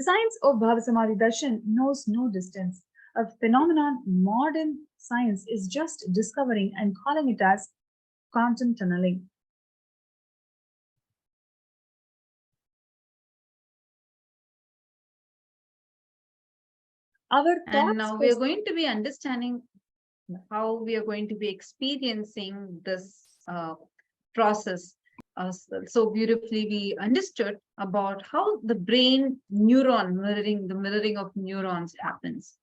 The science of Bhava Samadhi Darshan knows no distance, a phenomenon modern science is just discovering and calling it as quantum tunneling. Our And thoughts now we are going to be understanding how we are going to be experiencing this process. So beautifully we understood about how the brain neuron mirroring, the mirroring of neurons happens.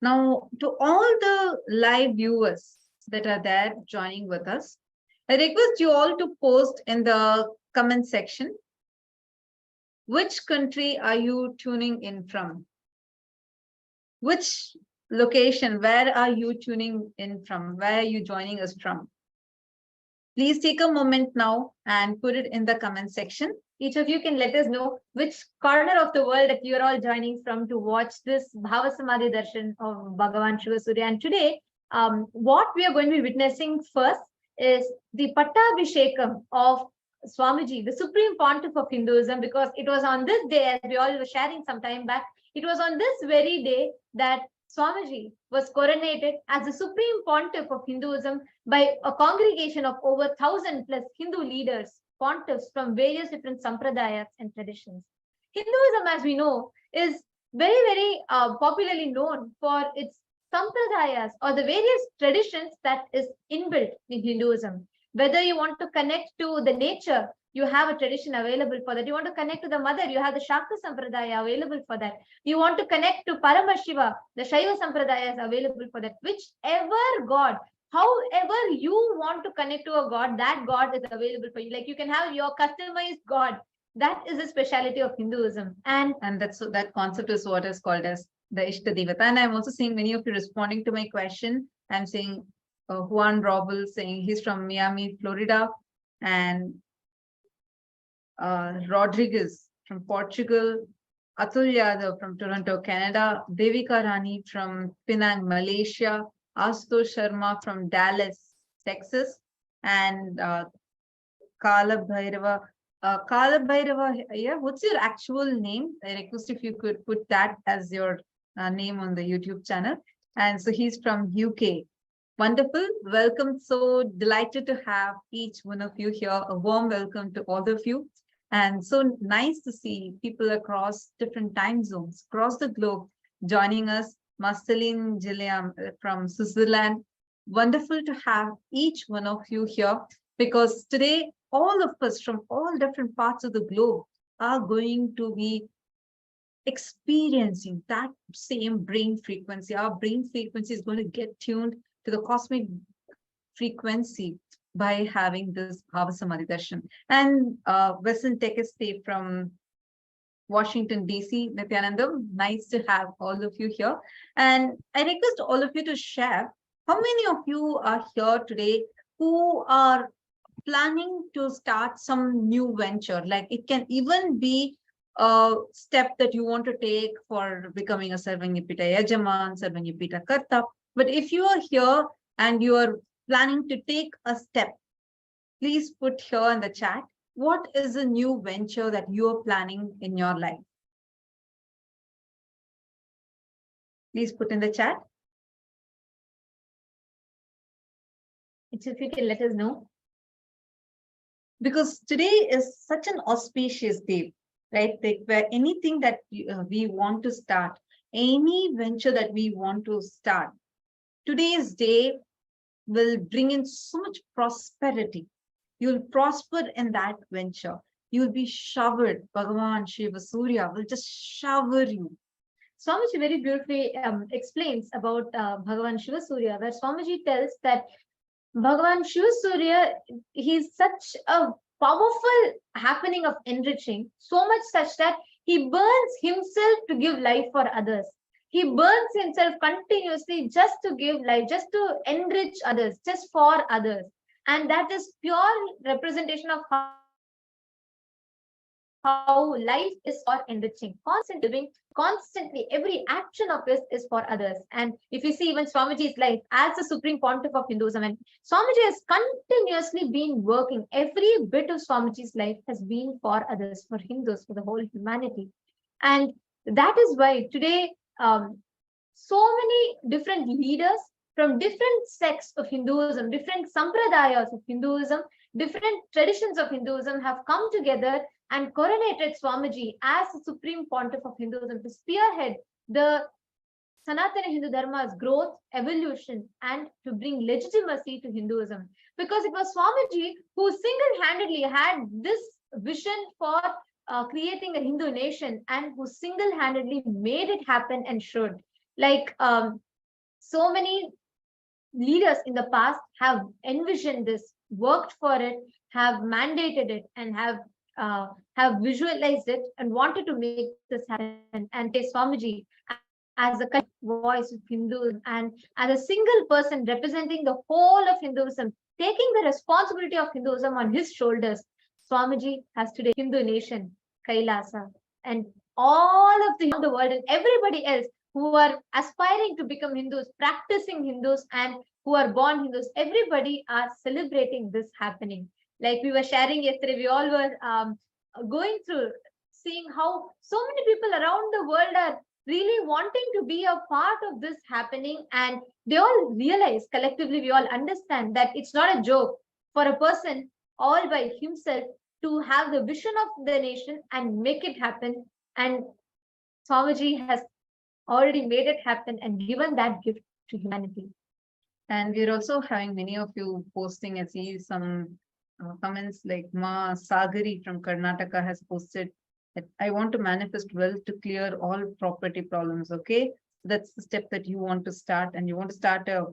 Now, to all the live viewers that are there joining with us, I request you all to post in the comment section, which country are you tuning in from? Which location, where are you tuning in from? Where are you joining us from? Please take a moment now and put it in the comment section. Each of you can let us know which corner of the world that you're all joining from to watch this Bhava Samadhi Darshan of Bhagavan Shiva Surya. And today, what we are going to be witnessing first is the Pattabhishekam of Swamiji, the Supreme Pontiff of Hinduism, because it was on this day, as we all were sharing some time back, it was on this very day that Swamiji was coronated as the Supreme Pontiff of Hinduism by a congregation of over 1,000 plus Hindu leaders, pontiffs from various different sampradayas and traditions. Hinduism, as we know, is very, very popularly known for its sampradayas or the various traditions that is inbuilt in Hinduism. Whether you want to connect to the nature, you have a tradition available for that. You want to connect to the mother, you have the Shakta Sampradaya available for that. You want to connect to Paramashivam, the Shaiva Sampradaya is available for that. Whichever God, however you want to connect to a God, that God is available for you. Like you can have your customized God. That is the speciality of Hinduism. And that concept is what is called as the Ishta Devata. And I'm also seeing many of you responding to my question. I'm seeing Juan Robel saying he's from Miami, Florida. And Rodriguez from Portugal, Atul Yadav from Toronto, Canada, Devika Rani from Penang, Malaysia, Asto Sharma from Dallas, Texas, and Kala Bhairava. Kala Bhairava, yeah, what's your actual name? I request if you could put that as your name on the YouTube channel. And so he's from UK. Wonderful. Welcome. So delighted to have each one of you here. A warm welcome to all of you. And so nice to see people across different time zones, across the globe, joining us. Marceline Gilliam from Switzerland. Wonderful to have each one of you here, because today, all of us from all different parts of the globe are going to be experiencing that same brain frequency. Our brain frequency is going to get tuned to the cosmic frequency by having this Bhava Samadhi Darshan. And Western Tekeste from Washington, D.C., Nithyananda, nice to have all of you here. And I request all of you to share how many of you are here today who are planning to start some new venture. Like it can even be a step that you want to take for becoming a Sarvanyapita Yajaman, Sarvanyapita Karta. But if you are here and you are planning to take a step, please put here in the chat, what is a new venture that you are planning in your life? Please put in the chat. If you can let us know. Because today is such an auspicious day, right? Where anything that we want to start, any venture that we want to start, today's day will bring in so much prosperity. You'll prosper in that venture. You'll be showered. Bhagavan Shiva Surya will just shower you. Swamiji very beautifully explains about Bhagavan Shiva Surya, where Swamiji tells that Bhagavan Shiva Surya, he's such a powerful happening of enriching, so much such that he burns himself to give life for others. He burns himself continuously just to give life, just to enrich others, just for others. And that is pure representation of how life is for enriching, constant living, constantly, every action of his is for others. And if you see even Swamiji's life as the Supreme Pontiff of Hinduism, and Swamiji has continuously been working, every bit of Swamiji's life has been for others, for Hindus, for the whole humanity. And That is why today so many different leaders from different sects of Hinduism, different sampradayas of Hinduism, different traditions of Hinduism have come together and coronated Swamiji as the supreme pontiff of Hinduism to spearhead the Sanatana Hindu Dharma's growth, evolution, and to bring legitimacy to Hinduism. Because it was Swamiji who single-handedly had this vision for creating a Hindu nation and who single-handedly made it happen and showed. Like so many leaders in the past have envisioned this, worked for it, have mandated it, and have visualized it and wanted to make this happen. And Swamiji as a voice of Hinduism and as a single person representing the whole of Hinduism, taking the responsibility of Hinduism on his shoulders, Swamiji has today Hindu nation, Kailasa, and all of the world and everybody else who are aspiring to become Hindus, practicing Hindus, and who are born Hindus, everybody are celebrating this happening. Like we were sharing yesterday, we all were going through, seeing how so many people around the world are really wanting to be a part of this happening, and they all realize collectively, we all understand that it's not a joke for a person all by himself to have the vision of the nation and make it happen. And Swamiji has already made it happen and given that gift to humanity. And we're also having many of you posting. I see some comments like Ma Sagari from Karnataka has posted that I want to manifest wealth to clear all property problems. Okay, that's the step that you want to start, and you want to start a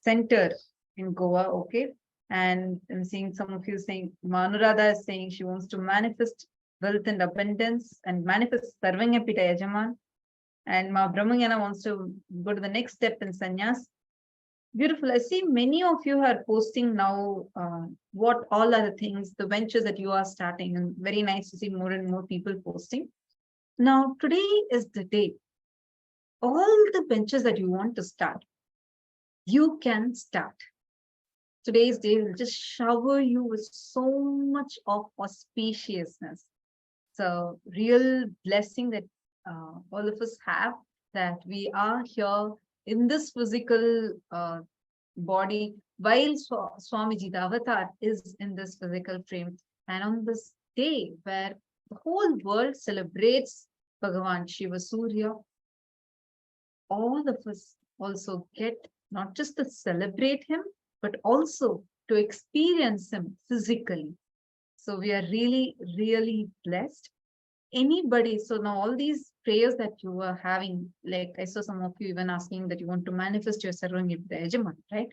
center in Goa. Okay, and I'm seeing some of you saying, Manurada is saying she wants to manifest wealth and abundance and manifest Sarvanyapita Yajaman. And Ma Brahmanyana wants to go to the next step in sannyas. Beautiful. I see many of you are posting now what all are the things, the ventures that you are starting, and very nice to see more and more people posting. Now, today is the day. All the ventures that you want to start, you can start. Today's day will just shower you with so much of auspiciousness. So, real blessing that all of us have, that we are here in this physical body, while Swamiji, the avatar, is in this physical frame. And on this day where the whole world celebrates Bhagavan Shiva Surya, all of us also get not just to celebrate him, but also to experience him physically. So we are really, really blessed. Anybody, so now all these prayers that you are having, like I saw some of you even asking that you want to manifest your Sarvanyapita Yajaman, right?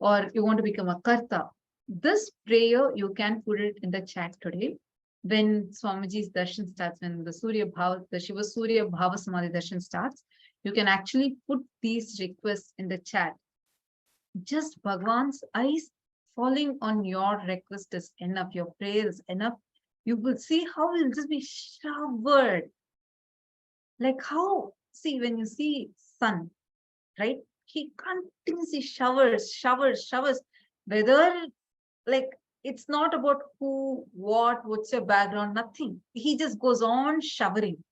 Or you want to become a Karta. This prayer, you can put it in the chat today. When Swamiji's darshan starts, when the Surya Bhava, the Shiva Surya Bhava Samadhi darshan starts, you can actually put these requests in the chat. Just Bhagwan's eyes falling on your request is enough, your prayer is enough. You will see how it will just be showered. Like how, see, when you see sun, right? He continuously showers. Whether, like, it's not about who, what's your background, nothing. He just goes on showering.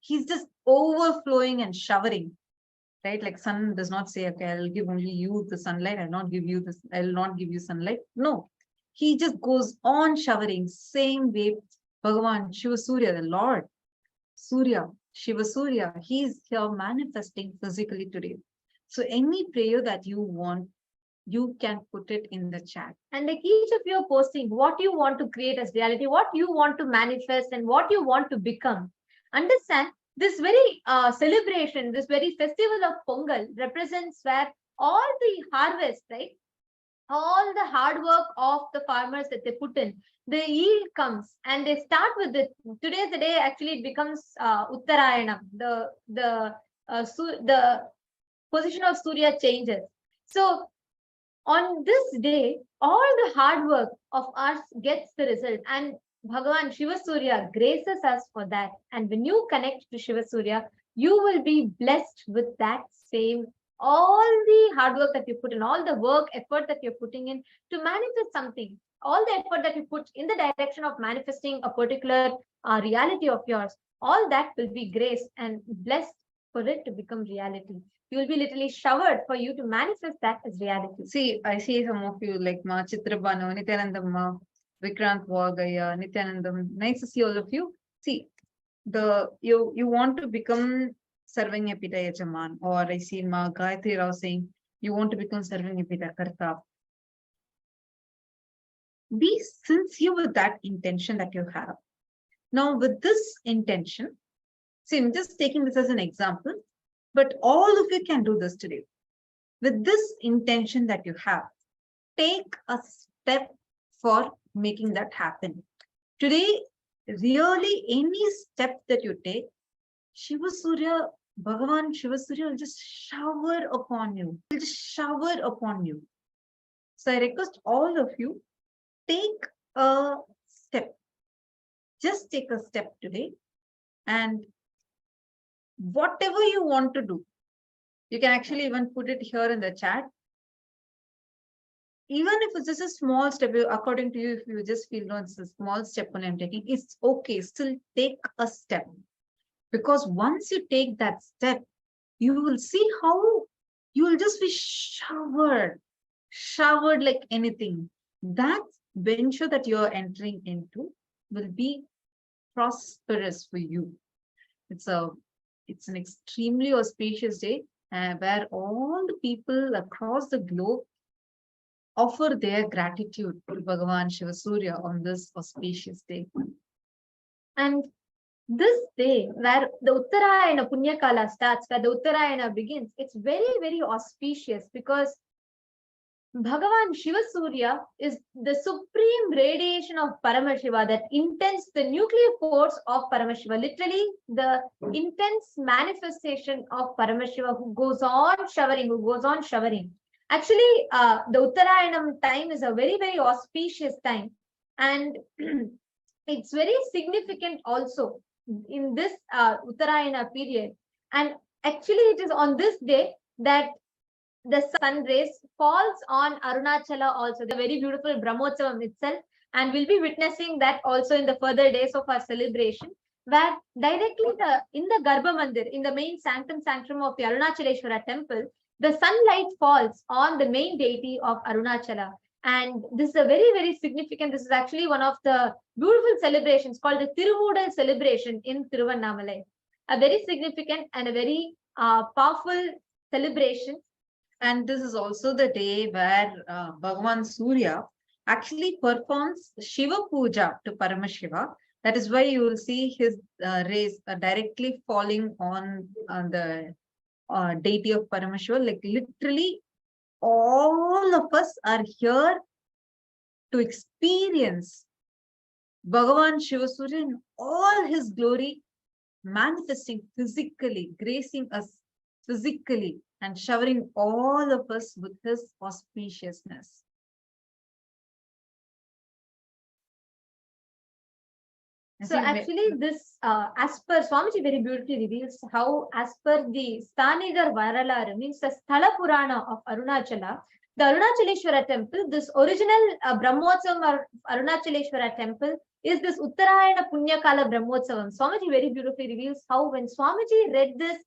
He's just overflowing and showering, right? Like sun does not say, okay, I'll give only you the sunlight. I'll not give you this. I'll not give you sunlight. No, he just goes on showering. Same way, Bhagavan Shiva Surya, the Lord Surya, Shiva Surya, he's here manifesting physically today. So any prayer that you want, you can put it in the chat. And like each of you are posting what you want to create as reality, what you want to manifest, and what you want to become. Understand this very celebration, this very festival of Pongal represents where all the harvest, right? All the hard work of the farmers that they put in, the yield comes, and they start with it. Today's the day actually it becomes Uttarayana. The position of Surya changes. So on this day, all the hard work of us gets the result, and Bhagavan Shiva Surya graces us for that. And when you connect to Shiva Surya, you will be blessed with that same all the hard work that you put in, all the work, effort that you're putting in to manifest something, all the effort that you put in the direction of manifesting a particular reality of yours, all that will be graced and blessed for it to become reality. You will be literally showered for you to manifest that as reality. See, I see some of you like Ma Chitrabhanu, Nithyananda, Vikrant Vagaya, Nithyanandam. Nice to see all of you. See, you want to become Sarvanyapita Yajaman, or I see Ma Gayatri Rao saying you want to become Sarvanyapita Karta. Be sincere with that intention that you have. Now, with this intention, see, I'm just taking this as an example, but all of you can do this today. With this intention that you have, take a step for making that happen. Today, really, any step that you take, Shiva Surya, Bhagavan Shiva Surya will just shower upon you. Will just shower upon you. So I request all of you, take a step. Just take a step today, and whatever you want to do, you can actually even put it here in the chat. Even if it's just a small step, according to you, if you just feel no, it's a small step when I'm taking, it's okay. Still take a step. Because once you take that step, you will see how you will just be showered like anything. That venture that you're entering into will be prosperous for you. It's an extremely auspicious day where all the people across the globe offer their gratitude to Bhagavan Shiva Surya on this auspicious day. And this day, where the Uttarayana Punyakala starts, where the Uttarayana begins, it's very, very auspicious because Bhagavan Shiva Surya is the supreme radiation of Paramashiva that intense the nuclear force of Paramashiva, literally the intense manifestation of Paramashiva who goes on showering. Actually, the Uttarayanam time is a very, very auspicious time, and it's very significant also in this Uttarayana period. And actually, it is on this day that the sun rays falls on Arunachala also, the very beautiful Brahmotsavam itself, and we'll be witnessing that also in the further days of our celebration, where directly in the Garbha Mandir, in the main sanctum of the Arunachaleshwara temple, the sunlight falls on the main deity of Arunachala. And this is a very, very significant, this is actually one of the beautiful celebrations called the Tiruvudal celebration in Tiruvannamalai. A very significant and a very powerful celebration. And this is also the day where Bhagavan Surya actually performs Shiva Puja to Paramashiva. That is why you will see his rays directly falling on the deity of Paramashiva. Like literally, all of us are here to experience Bhagavan Shiva Surya in all his glory, manifesting physically, gracing us physically, and showering all of us with his auspiciousness. So actually this, as per Swamiji very beautifully reveals how, as per the Stanigar Varalara, means the Sthala Purana of Arunachala, the Arunachaleshwara temple, this original Brahmotsavam or Arunachaleshwara temple is this Uttarayana Punyakala Brahmotsavam. Swamiji very beautifully reveals how when Swamiji read this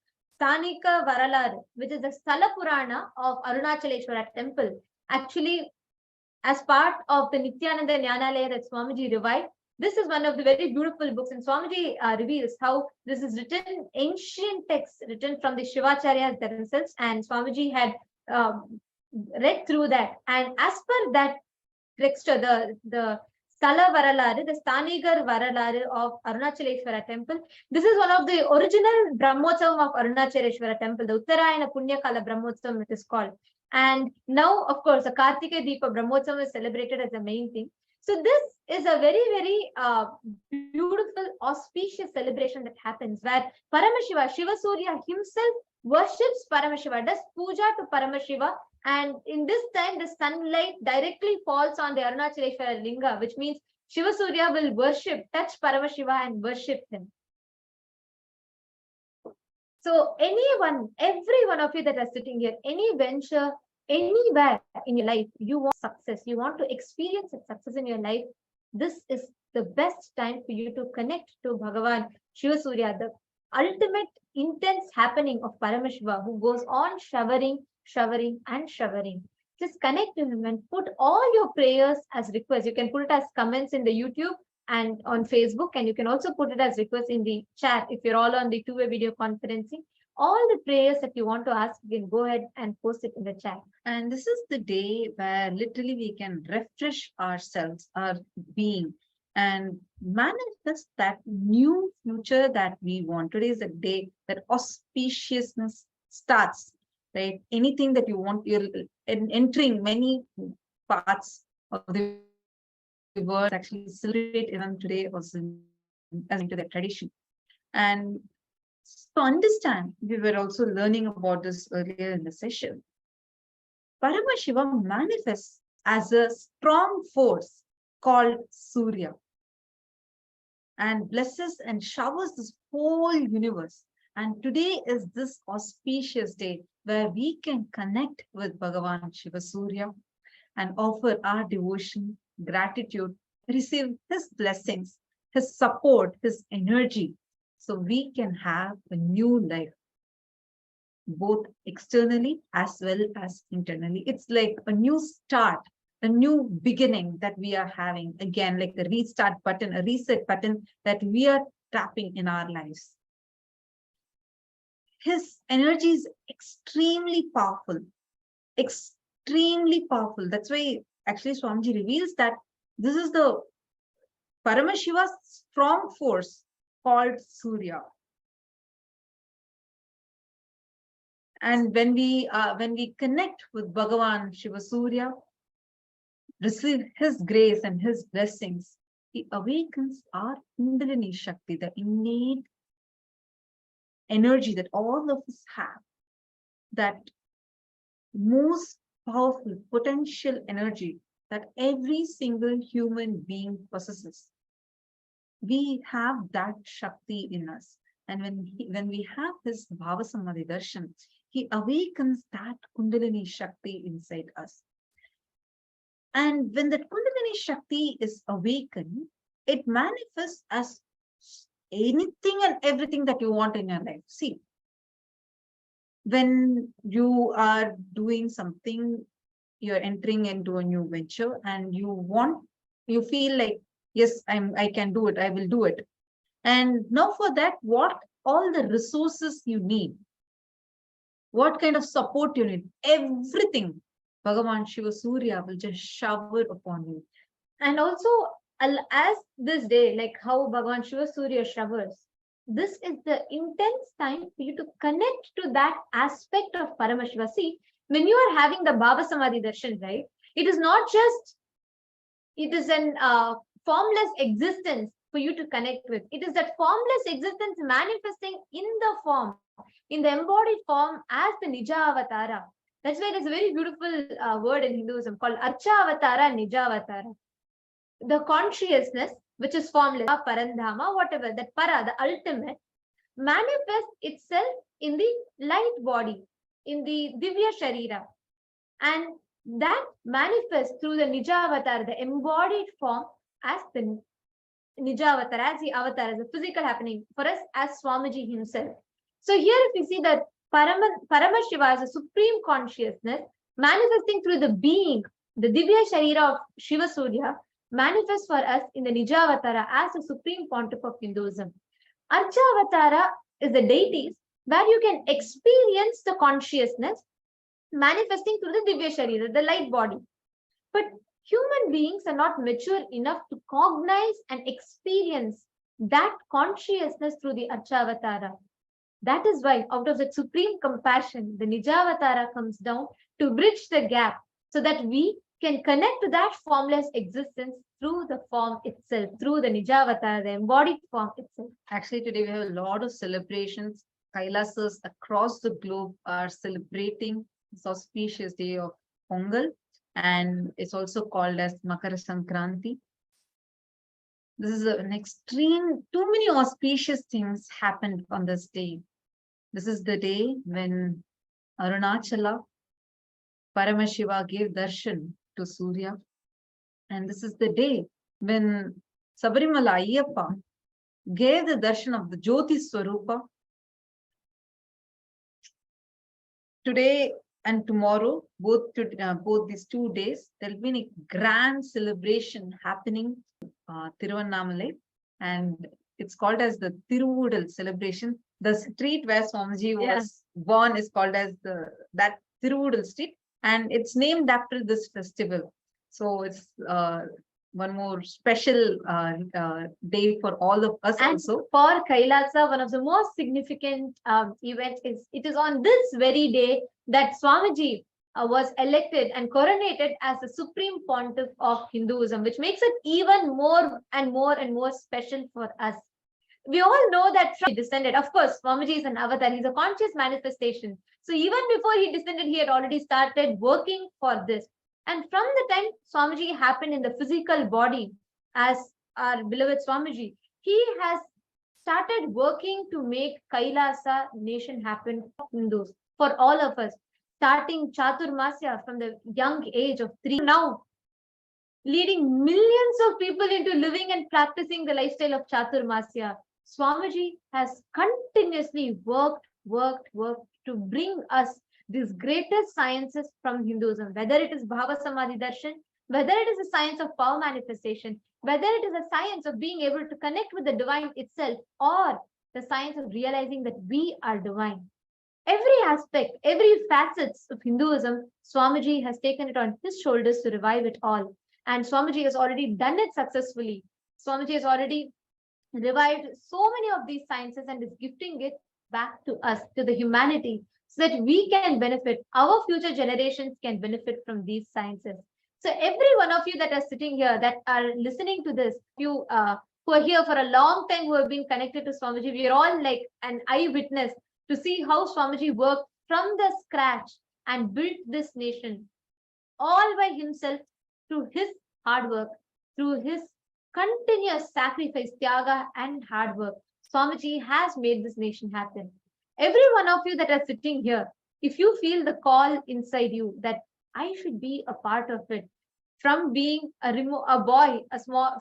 Stanika Varalar, which is the Sthala Purana of Arunachaleshwara temple, actually as part of the Nithyananda Jnanalaya that Swamiji revived, this is one of the very beautiful books, and Swamiji reveals how this is written, ancient texts written from the Shivacharyas themselves, and Swamiji had read through that. And as per that texture, the Sthala Varalare, the Stanigar Varalare of Arunachaleshwara temple, this is one of the original Brahmotsavam of Arunachaleshwara temple, the Uttarayana Punyakala Brahmotsavam it is called. And now, of course, the Kartika Deepa Brahmotsavam is celebrated as the main thing. So this is a very, very beautiful, auspicious celebration that happens where Paramashiva, Shiva Surya himself worships Paramashiva, does puja to Paramashiva, and in this time the sunlight directly falls on the Arunachaleshwara Linga, which means Shiva Surya will worship, touch Paramashiva and worship him. So anyone, every one of you that are sitting here, any venture, anywhere in your life, you want success, you want to experience success in your life, this is the best time for you to connect to Bhagavan Shiva Surya, the ultimate intense happening of Paramashiva, who goes on showering and showering. Just connect to him and put all your prayers as requests. You can put it as comments in the YouTube and on Facebook, and you can also put it as requests in the chat if you're all on the two-way video conferencing. All the prayers that you want to ask, you can go ahead and post it in the chat. And this is the day where literally we can refresh ourselves, our being, and manifest that new future that we want. Today is a day that auspiciousness starts, right? Anything that you want, you're entering many parts of the world actually celebrate even today also as into their tradition. And to understand, we were also learning about this earlier in the session. Paramashivam manifests as a strong force called Surya and blesses and showers this whole universe. And today is this auspicious day where we can connect with Bhagavan Shiva Surya and offer our devotion, gratitude, receive his blessings, his support, his energy, so we can have a new life, both externally as well as internally. It's like a new start, a new beginning that we are having, again, like a restart button, a reset button that we are tapping in our lives. His energy is extremely powerful, extremely powerful. That's why actually Swamiji reveals that this is the Paramashiva's strong force called Surya. And when we connect with Bhagavan Shiva Surya, receive his grace and his blessings, he awakens our Kundalini Shakti, the innate energy that all of us have, that most powerful potential energy that every single human being possesses. We have that Shakti in us. And when we have this Bhava Samadhi Darshan, he awakens that Kundalini Shakti inside us. And when that Kundalini Shakti is awakened, it manifests as anything and everything that you want in your life. See, when you are doing something, you're entering into a new venture and you feel like, yes, I can do it, I will do it. And now for that, what all the resources you need, what kind of support you need, everything, Bhagavan Shiva Surya will just shower upon you. And also, as this day, like how Bhagavan Shiva Surya showers, this is the intense time for you to connect to that aspect of Paramashiva. See, when you are having the Bhava Samadhi Darshan, right, it is not just, it is an formless existence for you to connect with. It is that formless existence manifesting in the form, in the embodied form as the Nija Avatara. That's why there's a very beautiful word in Hinduism called Archa Avatara, Nija Avatara. The consciousness, which is formless, Parandhama, whatever, that Para, the ultimate, manifests itself in the light body, in the Divya Sharira. And that manifests through the Nija Avatar, the embodied form, as the Nija Avatar, as the avatar, as a physical happening for us as Swamiji himself. So here if we see that Paramashiva as a supreme consciousness manifesting through the being, the Divya Sharira of Shiva Surya, manifests for us in the Nija Avatara as the supreme pontiff of Hinduism. Archa Avatara is the deities where you can experience the consciousness manifesting through the Divya Sharira, the light body. But human beings are not mature enough to cognize and experience that consciousness through the Archa Avatara. That is why, out of the supreme compassion, the Nija Avatara comes down to bridge the gap so that we can connect to that formless existence through the form itself, through the Nija Avatara, the embodied form itself. Actually, today we have a lot of celebrations. Kailasas across the globe are celebrating this auspicious day of Pongal, and it's also called as Makara Sankranti. This is an extreme, too many auspicious things happened on this day. This is the day when Arunachala Paramashiva gave darshan to Surya. And this is the day when Sabarimala Ayyappa gave the darshan of the Jyoti Swarupa. Today and tomorrow, both these 2 days, there will be a grand celebration happening Tiruvannamalai, and it's called as the Tiruvudal celebration. The street where Swamiji was born is called as that Tiruvudal street, and it's named after this festival. So it's one more special day for all of us. And also for Kailasa, one of the most significant events is it is on this very day that Swamiji was elected and coronated as the Supreme Pontiff of Hinduism, which makes it even more and more and more special for us. We all know that from he descended. Of course, Swamiji is an avatar. He's a conscious manifestation. So even before he descended, he had already started working for this. And from the time Swamiji happened in the physical body as our beloved Swamiji, he has started working to make Kailasa nation happen for Hindus, for all of us, starting Chaturmasya from the young age of 3 now, leading millions of people into living and practicing the lifestyle of Chaturmasya. Swamiji has continuously worked to bring us these greatest sciences from Hinduism, whether it is Bhava Samadhi Darshan, whether it is a science of power manifestation, whether it is a science of being able to connect with the divine itself, or the science of realizing that we are divine. Every aspect, every facets of Hinduism, Swamiji has taken it on his shoulders to revive it all. And Swamiji has already done it successfully. Swamiji has already revived so many of these sciences and is gifting it back to us, to the humanity, so that we can benefit, our future generations can benefit from these sciences. So every one of you that are sitting here, that are listening to this, you who are here for a long time, who have been connected to Swamiji, we are all like an eyewitness to see how Swamiji worked from the scratch and built this nation all by himself through his hard work, through his continuous sacrifice, tyaga, and hard work. Swamiji has made this nation happen. Every one of you that are sitting here, if you feel the call inside you that I should be a part of it, from being a boy,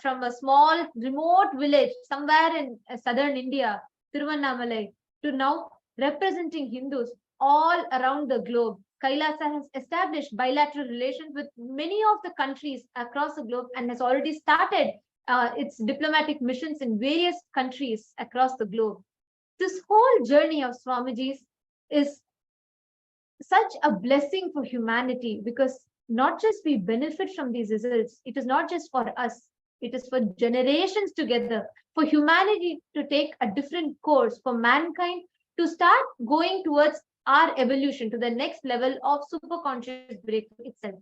from a small remote village somewhere in southern India, Tiruvannamalai, to now representing Hindus all around the globe. Kailasa has established bilateral relations with many of the countries across the globe and has already started its diplomatic missions in various countries across the globe. This whole journey of Swamiji's is such a blessing for humanity, because not just we benefit from these results, it is not just for us, it is for generations together, for humanity to take a different course, for mankind to start going towards our evolution to the next level of superconscious breakthrough itself.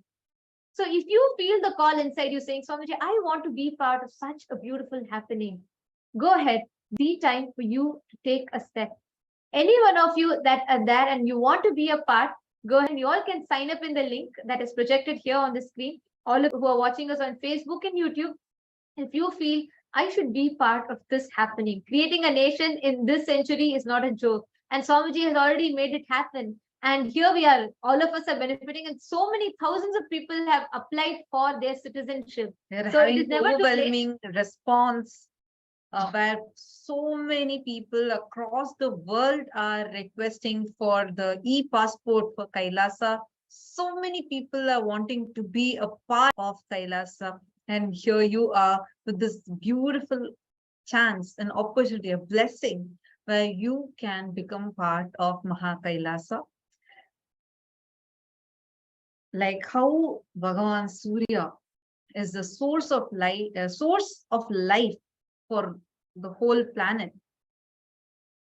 So if you feel the call inside you saying, Swamiji, I want to be part of such a beautiful happening, go ahead, be time for you to take a step. Any one of you that are there and you want to be a part, go ahead and you all can sign up in the link that is projected here on the screen. All of you who are watching us on Facebook and YouTube, if you feel I should be part of this happening, creating a nation in this century is not a joke. And Swamiji has already made it happen. And here we are, all of us are benefiting, and so many thousands of people have applied for their citizenship. They're So it is never too late. overwhelming response where so many people across the world are requesting for the e-passport for Kailasa. So many people are wanting to be a part of Kailasa. And here you are with this beautiful chance, an opportunity, a blessing, where you can become part of Maha Kailasa. Like how Bhagavan Surya is the source of life for the whole planet.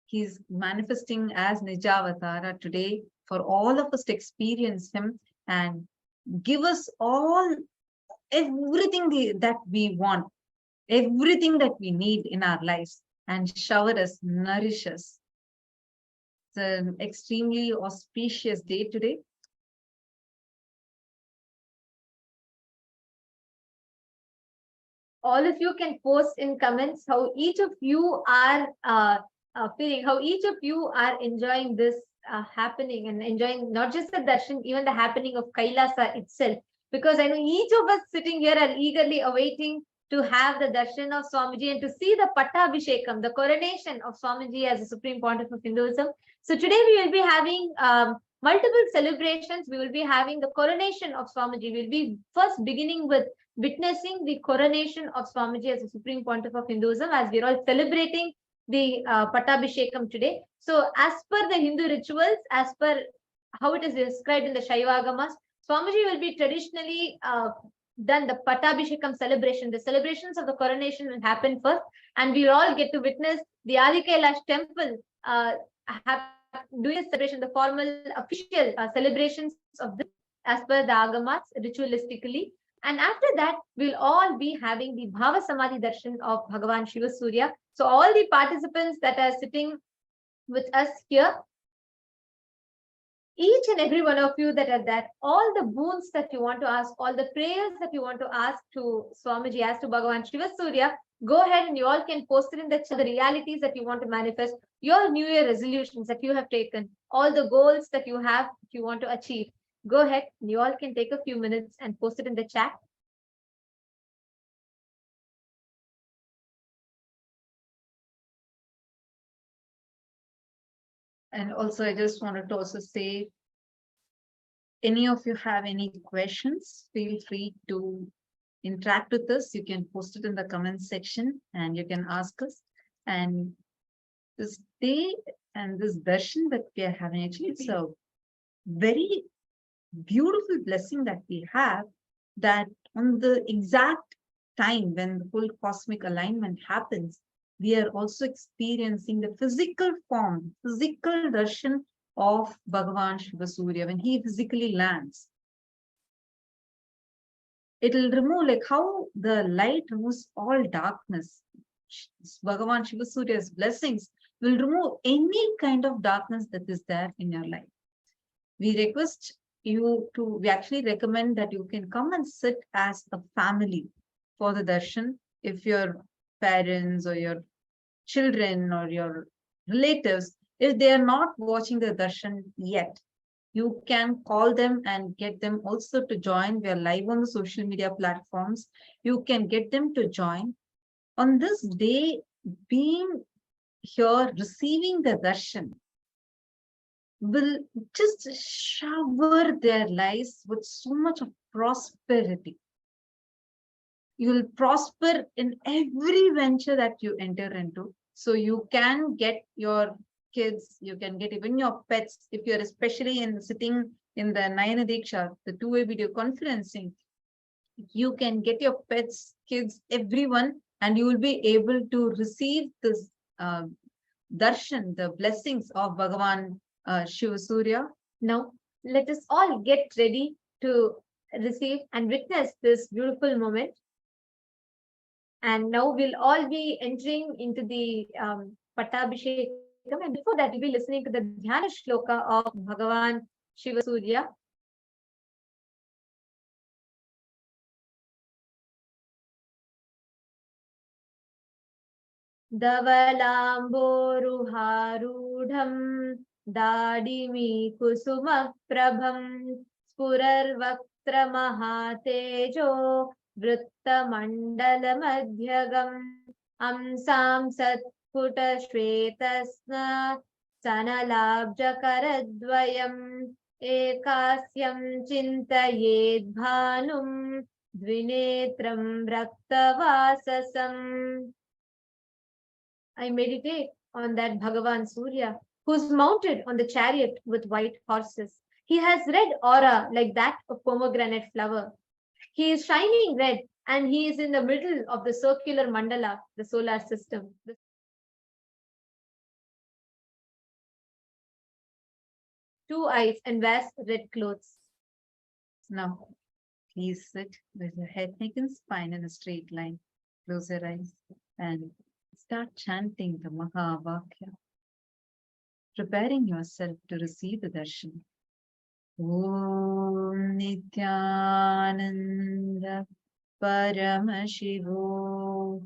He's manifesting as Nijavatara today for all of us to experience him and give us all everything that we want, everything that we need in our lives, and shower us, nourish us. It's an extremely auspicious day today. All of you can post in comments how each of you are feeling how each of you are enjoying this happening and enjoying not just the darshan, even the happening of Kailasa itself. Because I know each of us sitting here are eagerly awaiting to have the darshan of Swamiji and to see the Pattabhishekam, the coronation of Swamiji as the Supreme Pontiff of Hinduism. So today we will be having multiple celebrations. We will be having the coronation of Swamiji. We'll be first beginning with witnessing the coronation of Swamiji as the Supreme Pontiff of Hinduism, as we're all celebrating the Pattabhishekam today. So as per the Hindu rituals, as per how it is described in the Shaivagamas, Swamiji will be traditionally done the Pattabhishekam celebration. The celebrations of the coronation will happen first, and we will all get to witness the Adi Kailash temple doing the celebration, the formal official celebrations of this as per the Agamas ritualistically. And after that, we'll all be having the Bhava Samadhi Darshan of Bhagavan Shiva Surya. So all the participants that are sitting with us here, each and every one of you that are there, all the boons that you want to ask, all the prayers that you want to ask to Swamiji, as to Bhagavan Shiva Surya, go ahead and you all can post it in the chat, the realities that you want to manifest, your New Year resolutions that you have taken, all the goals that you have, you want to achieve. Go ahead, you all can take a few minutes and post it in the chat. And also, I just wanted to also say, any of you have any questions, feel free to interact with us. You can post it in the comment section and you can ask us. And this day and this darshan that we are having, actually, it's a very beautiful blessing that we have, that on the exact time when the full cosmic alignment happens, we are also experiencing the physical form, physical darshan of Bhagavan Shiva Surya when he physically lands. It will remove, like how the light removes all darkness. Bhagavan Shiva Surya's blessings will remove any kind of darkness that is there in your life. We request you to, we actually recommend that you can come and sit as a family for the darshan. If your parents or your children or your relatives, if they are not watching the darshan yet, you can call them and get them also to join. We are live on the social media platforms. You can get them to join. On this day, being here, receiving the darshan will just shower their lives with so much of prosperity. You will prosper in every venture that you enter into. So you can get your kids, you can get even your pets, if you're especially sitting in the Nayana Diksha, the two-way video conferencing, you can get your pets, kids, everyone, and you will be able to receive this darshan, the blessings of Bhagavan Shiva Surya. Now, let us all get ready to receive and witness this beautiful moment. And now we'll all be entering into the Pattabhishekam. And before that, we'll be listening to the Dhyana Shloka of Bhagavan Shiva Surya. Davalamboruharudham Dadimi Kusumaprabham Spurarvaktra Mahatejo Vrittamandalamedhyagam Amsam Satputa Shvetasna Sanalabjakaradvayam Ekasyam Chintayed Bhanum Dvinetram Raktavasasam. I meditate on that Bhagavan Surya, who's mounted on the chariot with white horses. He has red aura like that of pomegranate flower. He is shining red, and he is in the middle of the circular mandala, the solar system. Two eyes and wears red clothes. Now, please sit with your head, neck, and spine in a straight line. Close your eyes and start chanting the Mahavakya, preparing yourself to receive the darshan. Om Nithyananda Paramashivam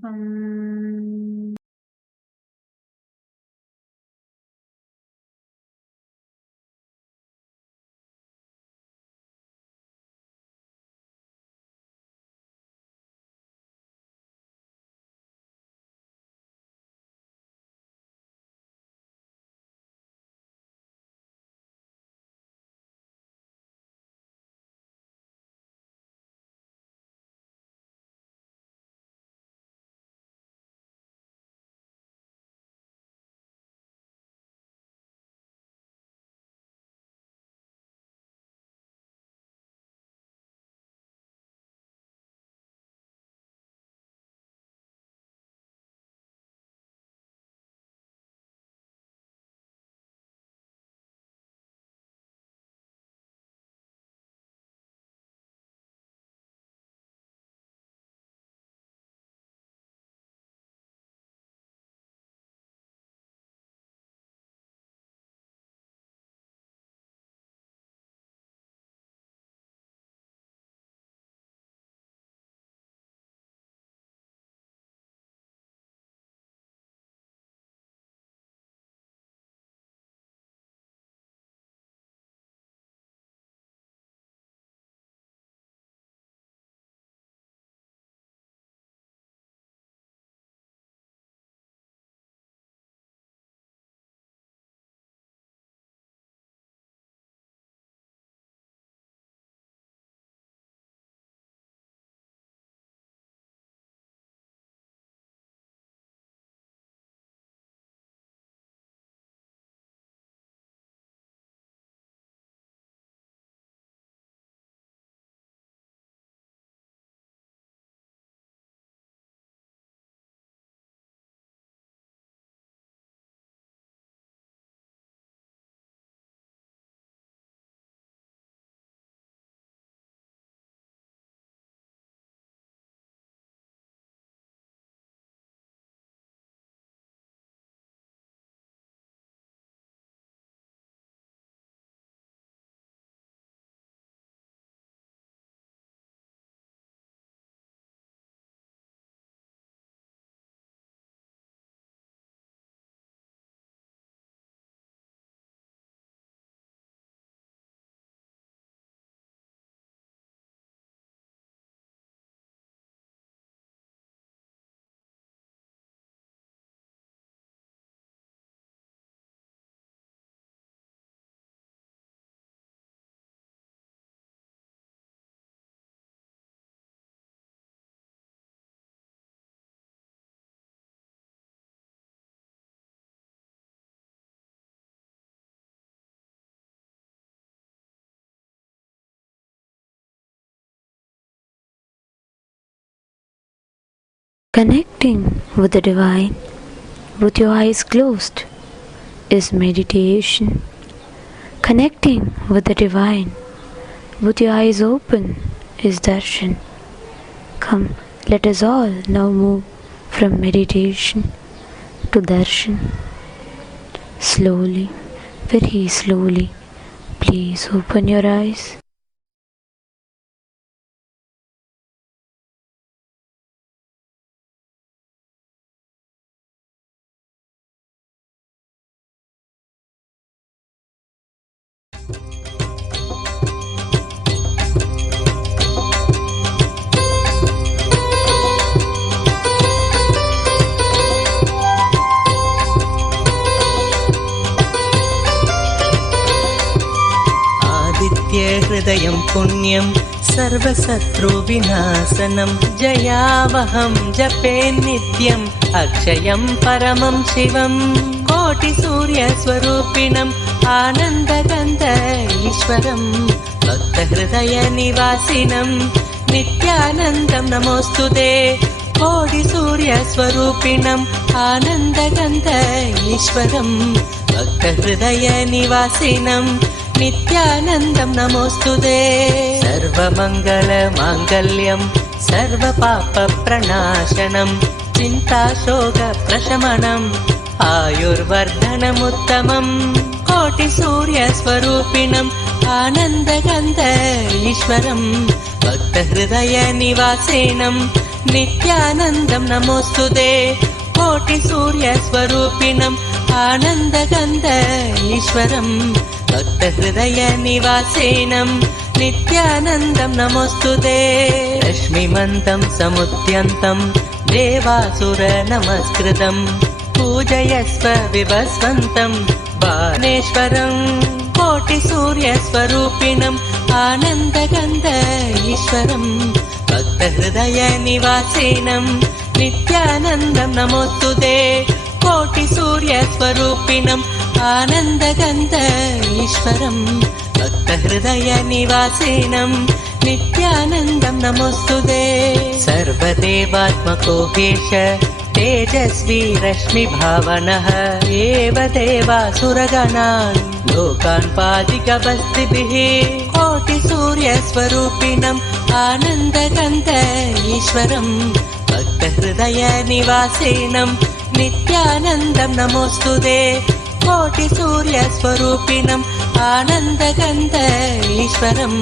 Connecting with the divine with your eyes closed is meditation. Connecting with the divine with your eyes open is darshan. Come, let us all now move from meditation to darshan. Slowly, very slowly, please open your eyes. हृदयं पुण्यं सर्वशत्रुविनाशनं जयावहं जपे नित्यम् अक्षयं परमं शिवं कोटिसूर्यस्वरूपिणम् आनन्दगन्ध ईश्वरं भक्तहृदयनिवासिनं नित्यानन्दं नमोऽस्तुते कोटिसूर्यस्वरूपिणम् आनन्दगन्ध ईश्वरं भक्तहृदयनिवासिनं नित्यानन्दं नमोऽस्तुते सर्वमङ्गलमाङ्गल्यं सर्वपापप्रणाशनं चिन्ताशोकप्रशमनम् आयुर्वर्धनमुत्तमं कोटिसूर्यस्वरूपिणम् आनन्दगन्ध ईश्वरं भक्तहृदयनिवासिनं नित्यानन्दं नमोऽस्तुते कोटिसूर्यस्वरूपिणम् आनन्दगन्ध ईश्वरं भक्तहृदयनिवासिनं नित्यानन्दं नमोऽस्तुते रश्मिमन्तं समुद्यन्तं देवासुरनमस्कृतं पूजयस्व विभस्वन्तं बाणेश्वरं कोटिसूर्यस्वरूपिणम् आनन्दगन्ध ईश्वरं भक्तहृदयनिवासिनं नित्यानन्दं नमोऽस्तुते कोटिसूर्यस्वरूपिणम् आनन्दगन्ध ईश्वरं भक्तहृदयनिवासिनं नित्यानन्दं नमोऽस्तुते सर्वदेवात्मको हेश तेजस्वी रश्मिभावनः एव देवासुरगणान् लोकान् पादिकवस्तिभिः कोटिसूर्यस्वरूपिणम् आनन्दगन्ध ईश्वरं भक्तहृदयनिवासिनं नित्यानन्दं नमोऽस्तुते कोटिसूर्यस्वरूपिणम् आनन्दगन्ध ईश्वरं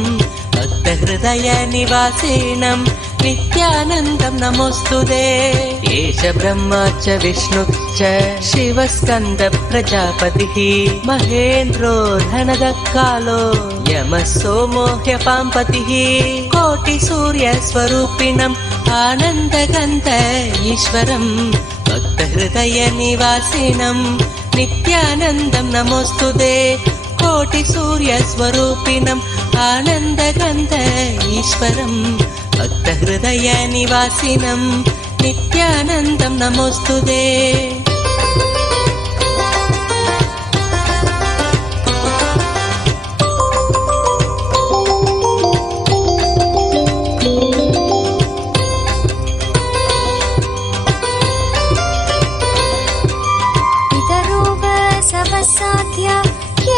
भक्तहृदयनिवासिनं नित्यानन्दं नमोऽस्तुते एष ब्रह्मा च विष्णुश्च शिवस्कन्द प्रजापतिः महेन्द्रो धनदः कालो यमः सोमो ह्यपाम्पतिः कोटिसूर्यस्वरूपिणम् आनन्दगन्ध ईश्वरं भक्तहृदयनिवासिनं नित्यानन्दं नमोऽस्तुते कोटिसूर्यस्वरूपिणम् आनन्दगन्ध ईश्वरं भक्तहृदयनिवासिनं नित्यानन्दं नमोऽस्तुते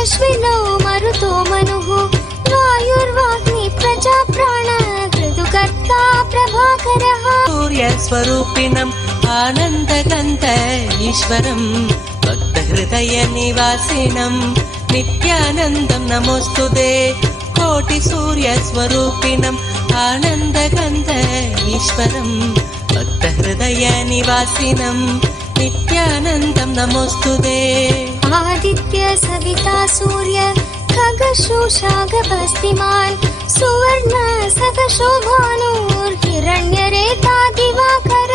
यश्विनो मरुतो मनुः वायुर्वाग्नि प्रजा प्राण कृतुकर्ता प्रभाकरः सूर्यस्वरूपिणम् आनन्दगन्ध ईश्वरं भक्तहृदयनिवासिनं नित्यानन्दं नमोऽस्तुते कोटिसूर्यस्वरूपिणम् आनन्दगन्ध ईश्वरं भक्तहृदयनिवासिनं नित्यानन्दं नमोऽस्तुते आदित्य सविता सूर्य खगशोषागभस्तिमान् सुवर्ण सकशोभानुर्हिरण्यरेता दिवाकर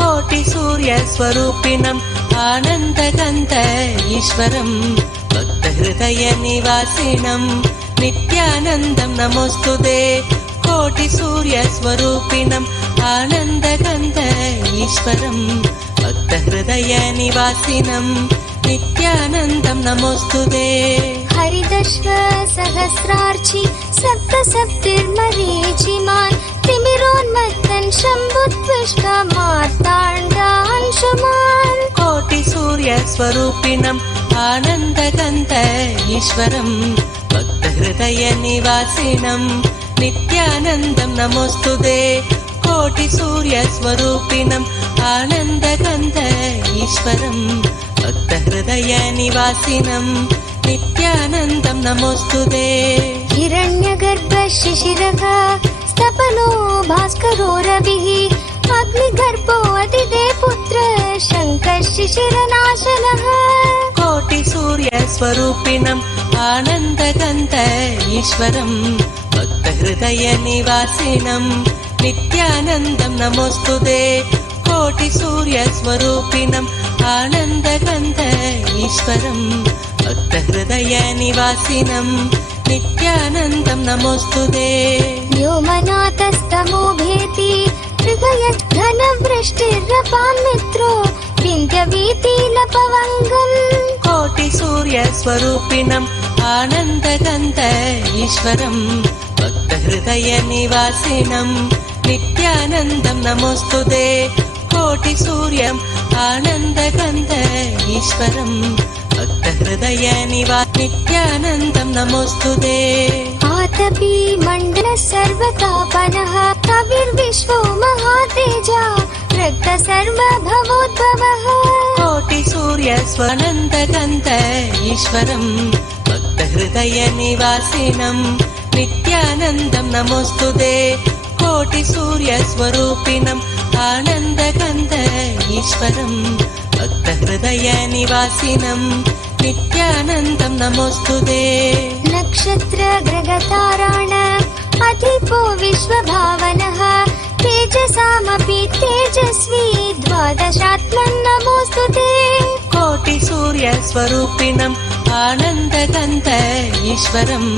कोटिसूर्यस्वरूपिणम् आनन्दगन्ध ईश्वरं भक्तहृदयनिवासिनं नित्यानन्दं नमोऽस्तुते कोटिसूर्यस्वरूपिणम् आनन्दगन्ध ईश्वरं भक्तहृदयनिवासिनं नित्यानन्दं नमोऽस्तुते हरिदश्व सहस्रार्चि सप्तसप्तिर्मरीचिमान् तिमिरोन्मत्तन् शम्भुत्विष्ट मार्ताण्डांशुमान् कोटि सूर्य स्वरूपिणम् आनन्दगन्ध ईश्वरम् भक्तहृदय निवासिनम् नित्यानन्दम् नमोऽस्तुते कोटि सूर्य स्वरूपिणम् आनन्दगन्ध ईश्वरम् भक्तहृदय निवासिनम् नित्यानन्दम् नमोऽस्तुते हिरण्यगर्भ शिशिरः स्तपनो भास्करो रविः अग्निगर्भो अतिदे पुत्र शङ्कर शिशिरनाशनः कोटि सूर्य स्वरूपिणम् आनन्दगन्ध ईश्वरम् भक्तहृदय निवासिनम् नित्यानन्दम् नमोऽस्तुते कोटि सूर्य स्वरूपिणम् आनन्दगन्ध ईश्वरम् भक्तहृदय निवासिनम् नित्यानन्दम् नमोऽस्तुते व्योमनाथस्तमो भेति हृदयत् घनवृष्टिरपान् मित्रो विन्ध्यवीतिलपवङ्गम् कोटि सूर्य स्वरूपिणम् आनन्दगन्ध ईश्वरम् भक्तहृदय निवासिनम् नित्यानन्दम् नमोऽस्तुते कोटि सूर्यम् आनन्दगन्ध ईश्वरम् भक्तहृदय नित्यानन्दम् नमोऽस्तुते आतपी मण्डल सर्वतापनः कविर्विश्वो महातेजा रक्त सर्वभवोद्भवः कोटि सूर्य स्वानन्दगन्ध ईश्वरम् भक्तहृदय निवासिनम् नित्यानन्दम् नमोऽस्तुते कोटि सूर्य स्वरूपिणम् आनन्दगन्ध ईश्वरम् भक्तहृदय निवासिनम् नित्यानन्दम् नमोऽस्तुते नक्षत्रग्रगताराण अधिपो विश्वभावनः तेजसामपि तेजस्वी द्वादशात्मन् नमोऽस्तुते कोटि सूर्य स्वरूपिणम् आनन्दगन्ध ईश्वरम्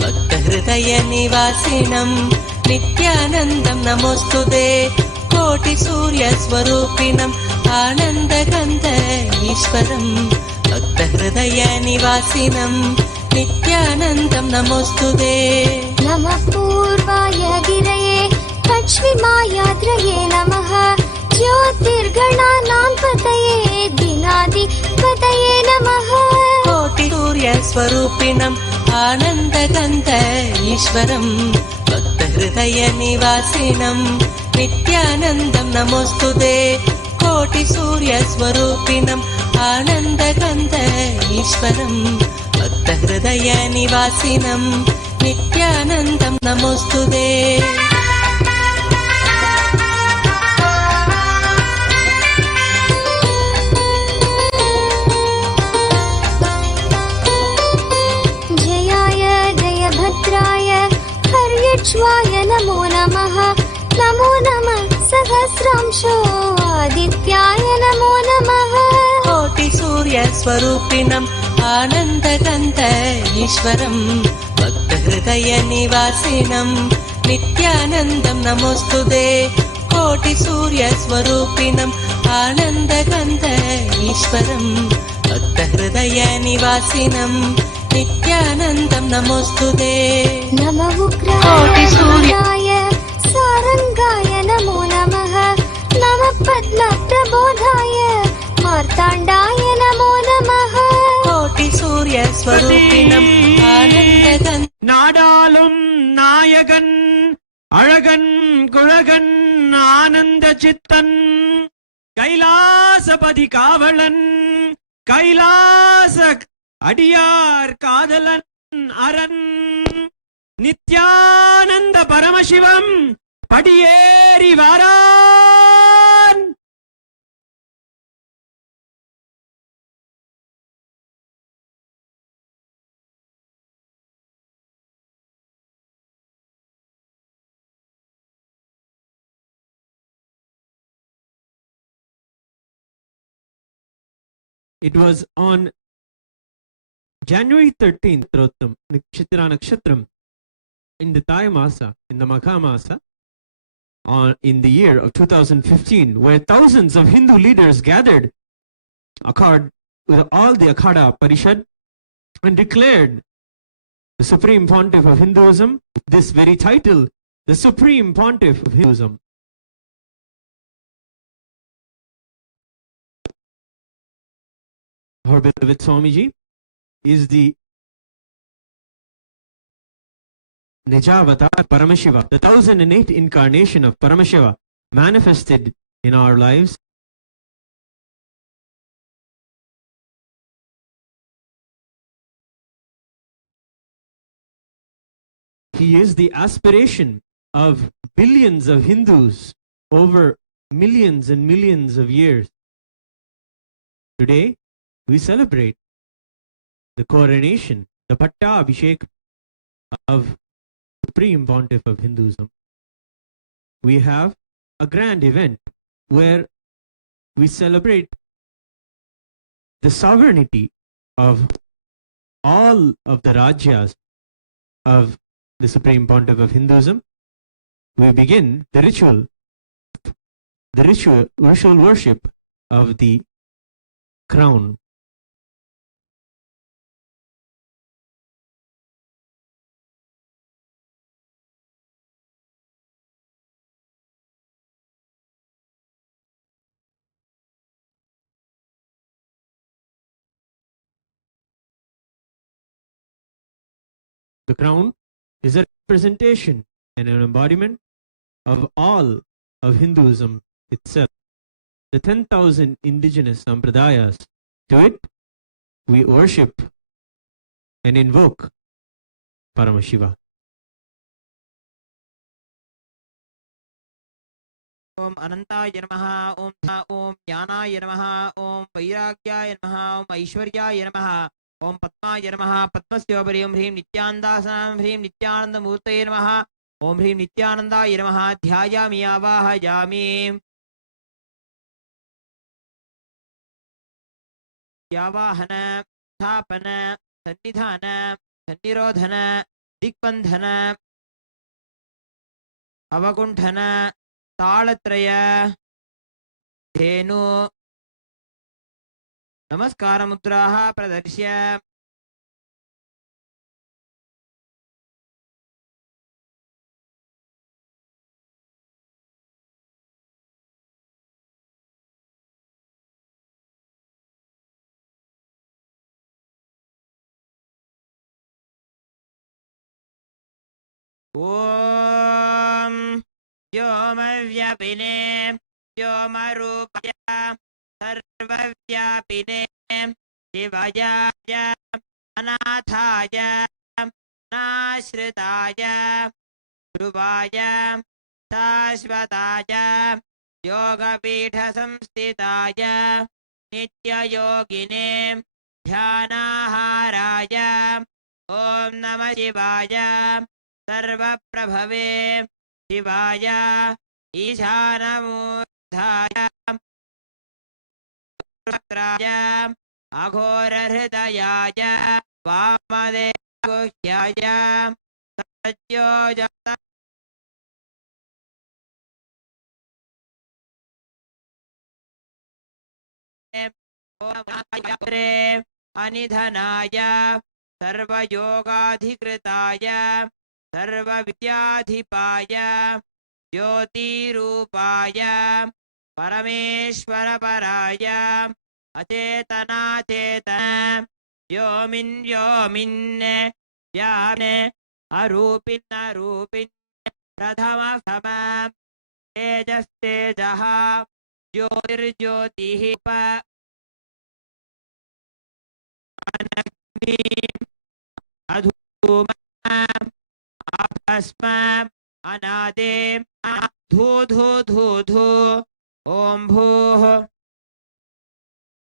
भक्तहृदय निवासिनम् नित्यानन्दम् नमोऽस्तुते कोटि सूर्य स्वरूपिणम् आनन्दगन्ध ईश्वरम् भक्तहृदय निवासिनम् नित्यानन्दम् नमोऽस्तुते नमः पूर्वाय गिरये पश्चिमायाद्रये नमः ज्योतिर्गणानां पतये दिनाधिपतये नमः कोटि सूर्य स्वरूपिणम् आनन्दगन्ध ईश्वरम् भक्तहृदय निवासिनम् नित्यानन्दम् नमोऽस्तुते कोटि सूर्य स्वरूपिणम् आनन्दगन्ध ईश्वरम् भक्तहृदय निवासिनम् नित्यानन्दम् नमोऽस्तुते जयाय जयभद्राय हर्यक्ष्वाय नमो नमः नमो नमः सहस्रांशो आदित्याय नमो नमः कोटि सूर्य स्वरूपिणम् आनन्दगन्ध ईश्वरम् भक्तहृदय निवासिनम् नित्यानन्दम् नमोऽस्तुते कोटि सूर्य स्वरूपिणम् आनन्दगन्ध ईश्वरम् भक्तहृदय निवासिनम् नित्यानन्दम् नमोऽस्तुते नमः कोटि सूर्य उग्राय सारङ्गाय नमो नमः नमः पद्मप्रबोधाय मार्ताण्डाय नमो नमः कोटि सूर्य स्वरूपिणम् आनन्दगन्ध நாடாளும் நாயகன் அழகன் குழகன் ஆனந்த சித்தன் கைலாசபதி காவலன் கைலாச அடியார் காதலன் அரண் நித்யானந்த பரமசிவம் படியேறி வாரான். It was on January 13th, Nakshatra Nakshatram, in the Thai Masa, in the Magha Masa, in the year of 2015, where thousands of Hindu leaders gathered with all the Akhada Parishad and declared the Supreme Pontiff of Hinduism, this very title, the supreme pontiff of Hinduism. Our beloved Swamiji is the Nijavatar Paramashiva, the 1008 incarnation of Paramashiva manifested in our lives. He is the aspiration of billions of Hindus over millions and millions of years. Today, we celebrate the coronation, the Pattabhishekam of Supreme Pontiff of Hinduism. We have a grand event where we celebrate the sovereignty of all of the Rajyas of the Supreme Pontiff of Hinduism. We begin the ritual worship of the crown. The crown is a representation and an embodiment of all of Hinduism itself. The 10,000 indigenous sampradayas. To it, we worship and invoke Paramashiva. Om Anantaya Namaha, Om Jnanaya Namaha, Om Vairagyaya Namaha, Om Aishwaryaya Namaha, Om Padmaya Namaha, Padmasya Om Hrim Nityandasanam, Hrim Nityananda Murtaye Namaha, Om Hrim Nityanandaya Namaha, Dhyayami Avahayami. Yavahana, Thapana, Sannidhana, Sannirodhana, Dikbandhana, Avagunthana, Talatraya, Dhenu, Namaskara Mudraha Pradarshya. Om Vyomavhyapine Vyomarupaya Sarvavyapine Shivaya Anathaya Nashritaya Dhruvaya Sashvataya Yogapitha Samstitaya Nitya Yogine Dhyanaharaya Om Namah Shivaya Sarva Prabhave Shivaya Ishanamudhaya Sakraya Aghora Hridayaya Vamadevagukhyaya Satyojata Anidhanaya Sarva Yogadhikritaya Sarva Vidyadhipaya Jyoti Rupaya Parameshwara Paraya Achetana Chetana Yomin Yomin Vyane Arupin Arupin Pradhama Sama Tejas Tejaha Jyotir Jyotihi Pa Anagni Adhuma Abhasma Anade Dhu Dhu Dhu Dhu Om Bhuh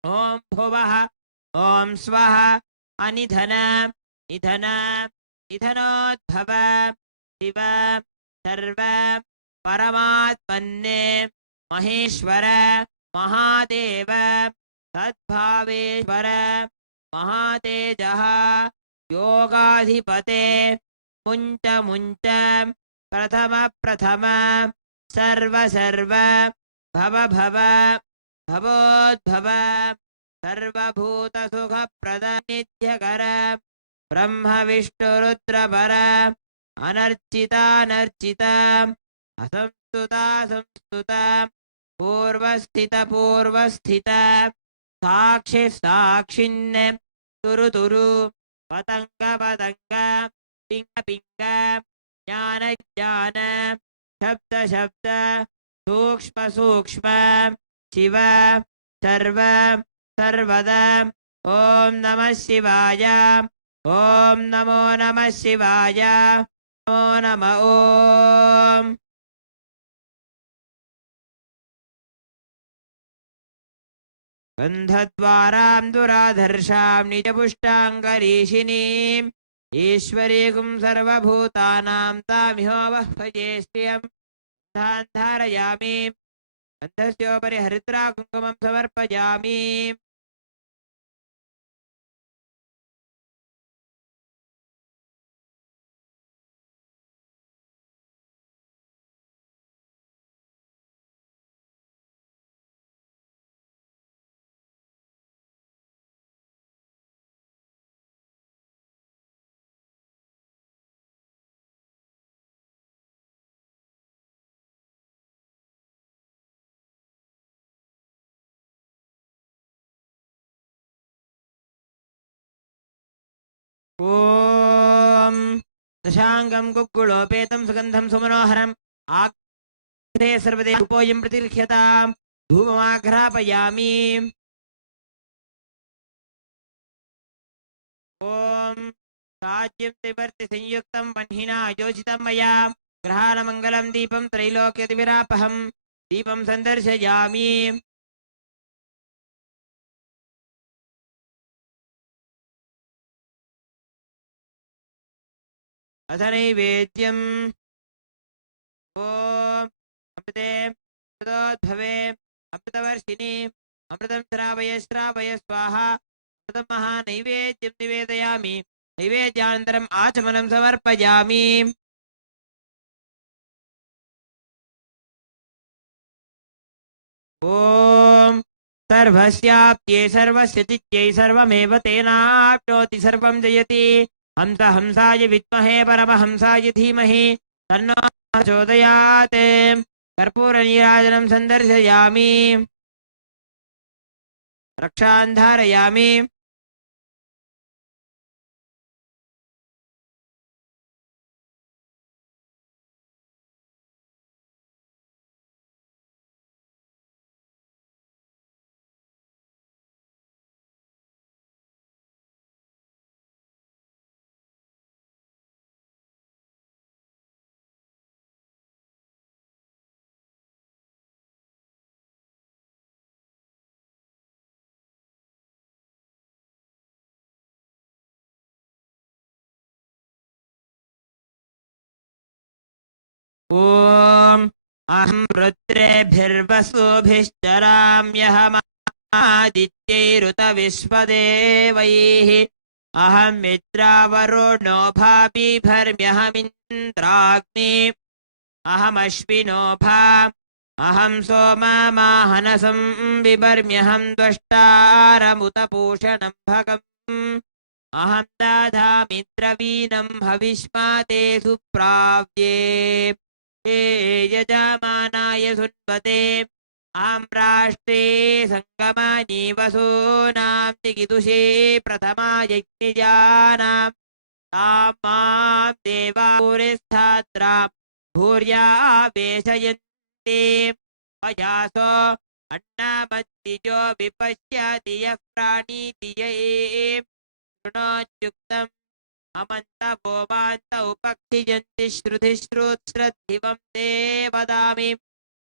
Om Bhuvah Om Swaha Anidhana Nidhana Nidhanodbhava Shiva Sarva Paramatmanne Maheshwara Mahadeva Sadbhaveshwara Mahatejaha Yogadhipate Munta Munta Prathama Prathama Sarva Sarva Bhava Bhava Bhavodbhava Sarva Bhuta Sukha Prada Nityakara Brahma Vishnu Rudra Para अनर्चिता नर्चिता असंस्तुता संस्तुता पूर्वस्थित पूर्वस्थित साक्षि साक्षिन् तुरु तुरु पतंग पतंग ping ping ज्ञान ज्ञान शब्द शब्द सूक्ष्म सूक्ष्म शिव सर्व सर्वदा ओम नमः शिवाय ओम नमो नमः शिवाय नमो नमः ओम गन्धद्वारां दुराधर्षां निजपुष्टाङ्गरीषिणीम् ईश्वरीकुं सर्वभूतानां तामिहोवः भजे श्रियं धारयामि गन्धस्योपरि हरिद्रा कुङ्कुमं समर्पयामि ॐ दशाङ्गं कुक्कुलोपेतं सुगन्धं सुमनोहरम् आग्रे सर्वदेवोऽयं प्रतिगृह्यतां धूममाघ्रापयामि ॐ साज्यं त्रिवर्ति संयुक्तं वह्निना योजितं मया ग्रहाणमङ्गलं दीपं त्रैलोक्यतिविरापहं दीपं सन्दर्शयामि अथ नैवेद्यम् ॐ अमृते अमृतोद्भवे अमृतवर्षिणि अमृतं श्रावय श्रावय स्वाहा अमृतं महानैवेद्यं निवेदयामि नैवेद्यानन्तरम् आचमनं समर्पयामि ॐ सर्वस्याप्त्यै सर्वस्य चित्यै सर्वमेव तेनाप्नोति सर्वं जयति हंस हंसाय विद्महे परमहंसाय धीमहि तन्नो प्रचोदयात् कर्पूरनीराजनं सन्दर्शयामि रक्षां धारयामि ॐ अहं रुद्रेभिर्वसुभिश्चराम्यहमादित्यैरुतविश्वदेवैः अहं मित्रावरुणो भापिभर्म्यहमिन्द्राग्नि अहमश्विनो भा अहं सोममाहनसं बिभर्म्यहं द्वष्टारमुतपूषणं भगम् अहं दधामिन्द्रवीणं हविष्माते सुप्राव्ये यजमानाय सुन्वते अहं राष्ट्रे सङ्गमानि वसूनां दिगिदुषे प्रथमा यज्ञजानां तां मां देवापुरिस्थात्रां भूर्या वेशयन्ति अजासो अन्नमत्तिजो विपश्यति यः प्राणीति य शृणोत्युक्तम् अमन्त भोमान्त उपक्षिजन्ति श्रुतिश्रुत्श्रद्धिवं ते वदामि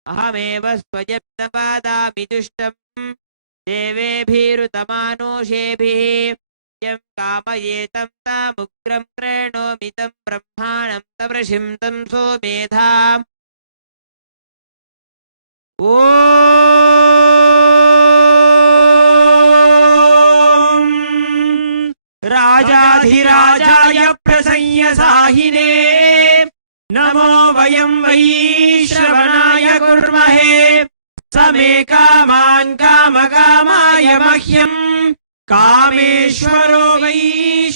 अहमेव स्वयं न वदामि दुष्टं देवेभिरुतमानुषेभिः यं कामयेतं तामुग्रं कृणोमि तं ब्रह्माणं तवृषिं तं सोमेधाम् ॐ राजाधिराजाय प्रसंयसाहिने नमो वयं वै श्रवणाय कुर्महे समे कामान् कामकामाय मह्यम् कामेश्वरो वै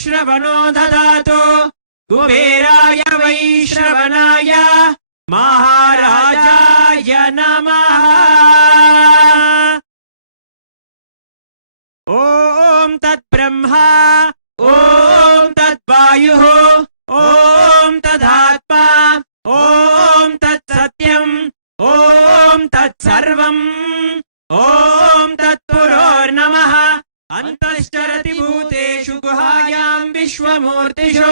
श्रवणो ददातु कुबेराय वैश्रवणाय महाराजाय नमः। ॐ तद्ब्रह्मा ॐ तद्वायुः ॐ तदात्मा ॐ तत्सत्यम् ॐ तत्सर्वम् ॐ तत्पुरोर्नमः। अन्तश्चरति भूतेषु गुहायां विश्वमूर्तिषु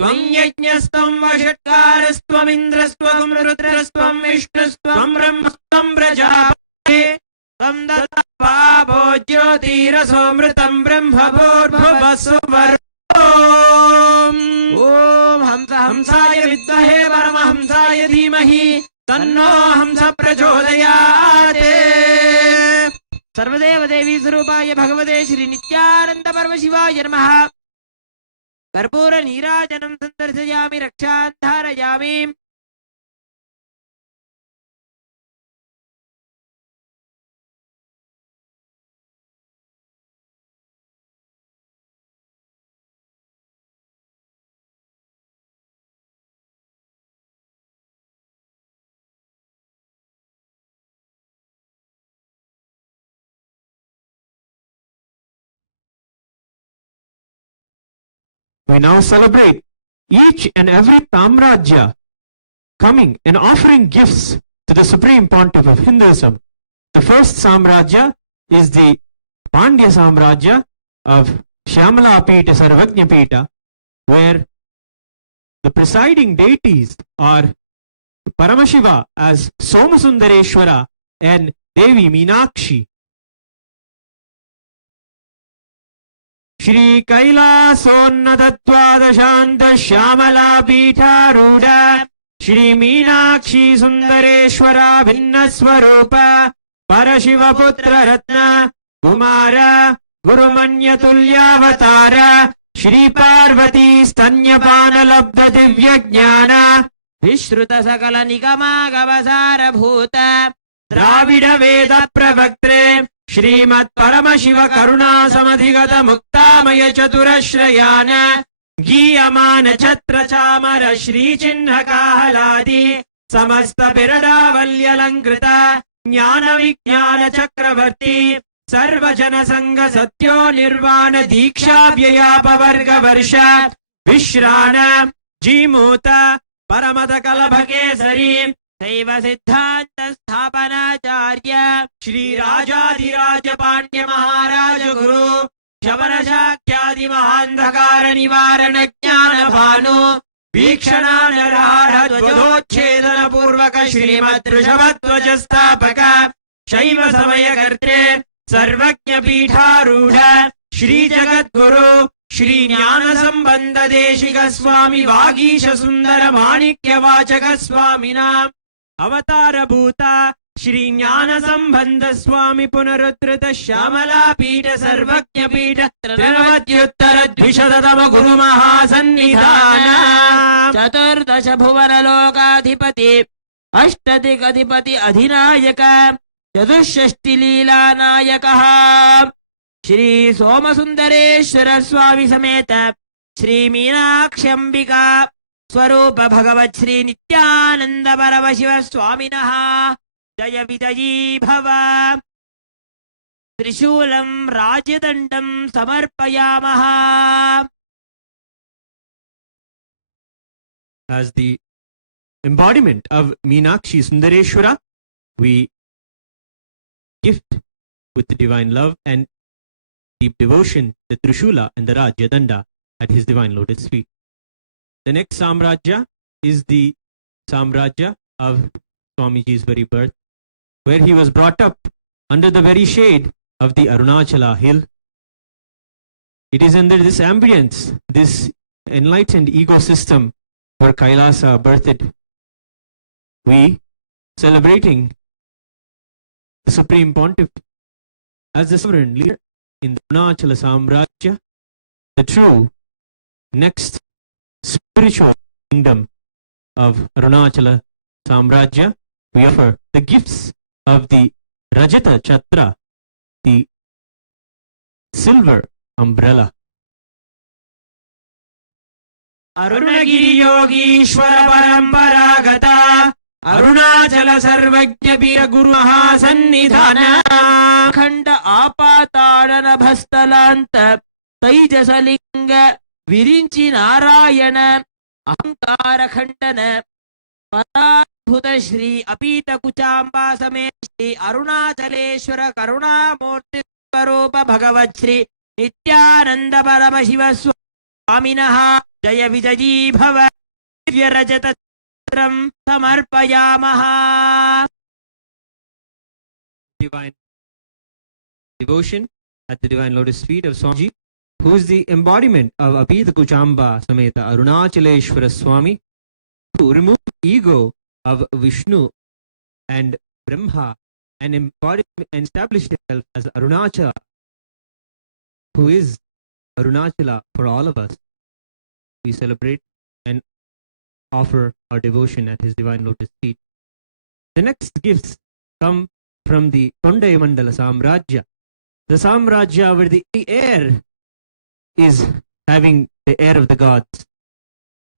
त्वं यज्ञस्त्वं वषट्कारस्त्वमिन्द्रस्त्वं रुद्रस्त्वं विष्णुस्त्वं ब्रह्मस्त्वं प्रजापते त्वं दत्त्वा ज्योतिरसोऽमृतं ब्रह्मभूर्भुवस्सुवर्। ॐ हंसाय विद्महे परमहंसाय धीमहि तन्नो हंस प्रचोदयात्। सर्वदेव देवी स्वरूपाय भगवते श्री नित्यानंद परमशिवाय नमः। कर्पूर नीराजनं संदर्शयामि रक्षां धारयामि। We now celebrate each and every Samrajya coming and offering gifts to the Supreme Pontiff of Hinduism. The first Samrajya is the Pandya Samrajya of Shyamala Pita Sarvajna Pita, where the presiding deities are Paramashiva as Somasundareshwara and Devi Meenakshi. Shri कैलासोन्नतत्वादशान्त Shyamala पीठारूढ Shri Meenakshi सुन्दरेश्वरा भिन्नस्वरूप परशिवपुत्र रत्न कुमार गुरुमन्यतुल्यावतार श्री पार्वती स्तन्यपानलब्ध दिव्यज्ञान विश्रुत सकल निगमागमसारभूत द्राविड वेद प्रवक्त्रे श्रीमत् परमशिव करुणा समधिगत मुक्तामय चतुरश्रयान गीयमान छत्र चामर श्री चिन्ह काहलादि समस्त बिरडावल्यलंकृत ज्ञान विज्ञान चक्रवर्ती सर्वजन संग सत्यो निर्वाण दीक्षा व्ययापवर्ग वर्ष विश्राण जीमूत परमत कलभ केसरी शैव सिद्धांत स्थापनाचार्य श्री राजाधिराज पांड्य महाराज गुरु शवन शाक्यादि महांधकार निवारण ज्ञान भानु वीक्षणानराढध्वजोच्छेदन पूर्वक श्रीमद् ऋषभध्वज स्थापक शैव समय कर्ते सर्वज्ञ पीठारूढ़ श्री जगद्गुरु श्री ज्ञान संबंध देशिक स्वामी वागीश सुंदर माणिक्य वाचक स्वामिना अवतार भूता श्री ज्ञान संबंध स्वामी पुनरुद्धृत श्यामला पीठ सर्वज्ञ पीठ त्रिनवत्युत्तर द्विशततम गुरु महासन्निधान चतुर्दश भुवन लोकाधिपति अष्टदिक्अधिपति अधिनायक चतुष्षष्टि लीला नायकः श्री सोमसुंदरेश्वर स्वामी समेत श्री मीनाक्षंबिका स्वरूप भगवत श्री नित्यानंद परमशिव स्वामिनः जय विजयी भव। त्रिशूलं राजदंडं समर्पयामः। As the embodiment of Meenakshi Sundareshwara, we gift with the divine love and deep devotion the Trishula and the Rajya Danda at his divine lotus feet. The next Samrajya is the Samrajya of Swamiji's very birth, where he was brought up under the very shade of the Arunachala hill. It is under this ambience, this enlightened ecosystem where Kailasa birthed. We celebrating the Supreme Pontiff as the sovereign leader in the Arunachala Samrajya, the true next spiritual kingdom of Arunachala Samrajya. We offer the gifts of the Rajata Chatra, the silver umbrella. अरुणगिरि Yogeshwar परंपरागत अरुणाचल सर्वज्ञ पीर गुरु महासन्निधान खंड आपाताड़न भस्तलांत तैजसलिंग विरिंचि नारायण अहंकार खंडन पराद्भुत श्री अपीत कुचांबा समेत श्री अरुणाचलेश्वर करुणामूर्ति स्वरूप भगवत् श्री नित्यानंद परमशिव स्वामिनः जय विजयी भव दिव्य रजत चित्रं समर्पयामः. Divine devotion at the divine lotus feet of Swamiji, who is the embodiment of Apita Kuchamba Sameta Arunachaleshwara Swami, who removed ego of Vishnu and Brahma and embodied and established himself as Arunachala, who is Arunachala for all of us. We celebrate and offer our devotion at his divine lotus feet. The next gifts come from the Kondai Mandala Samrajya, the Samrajya where the air is having the air of the gods,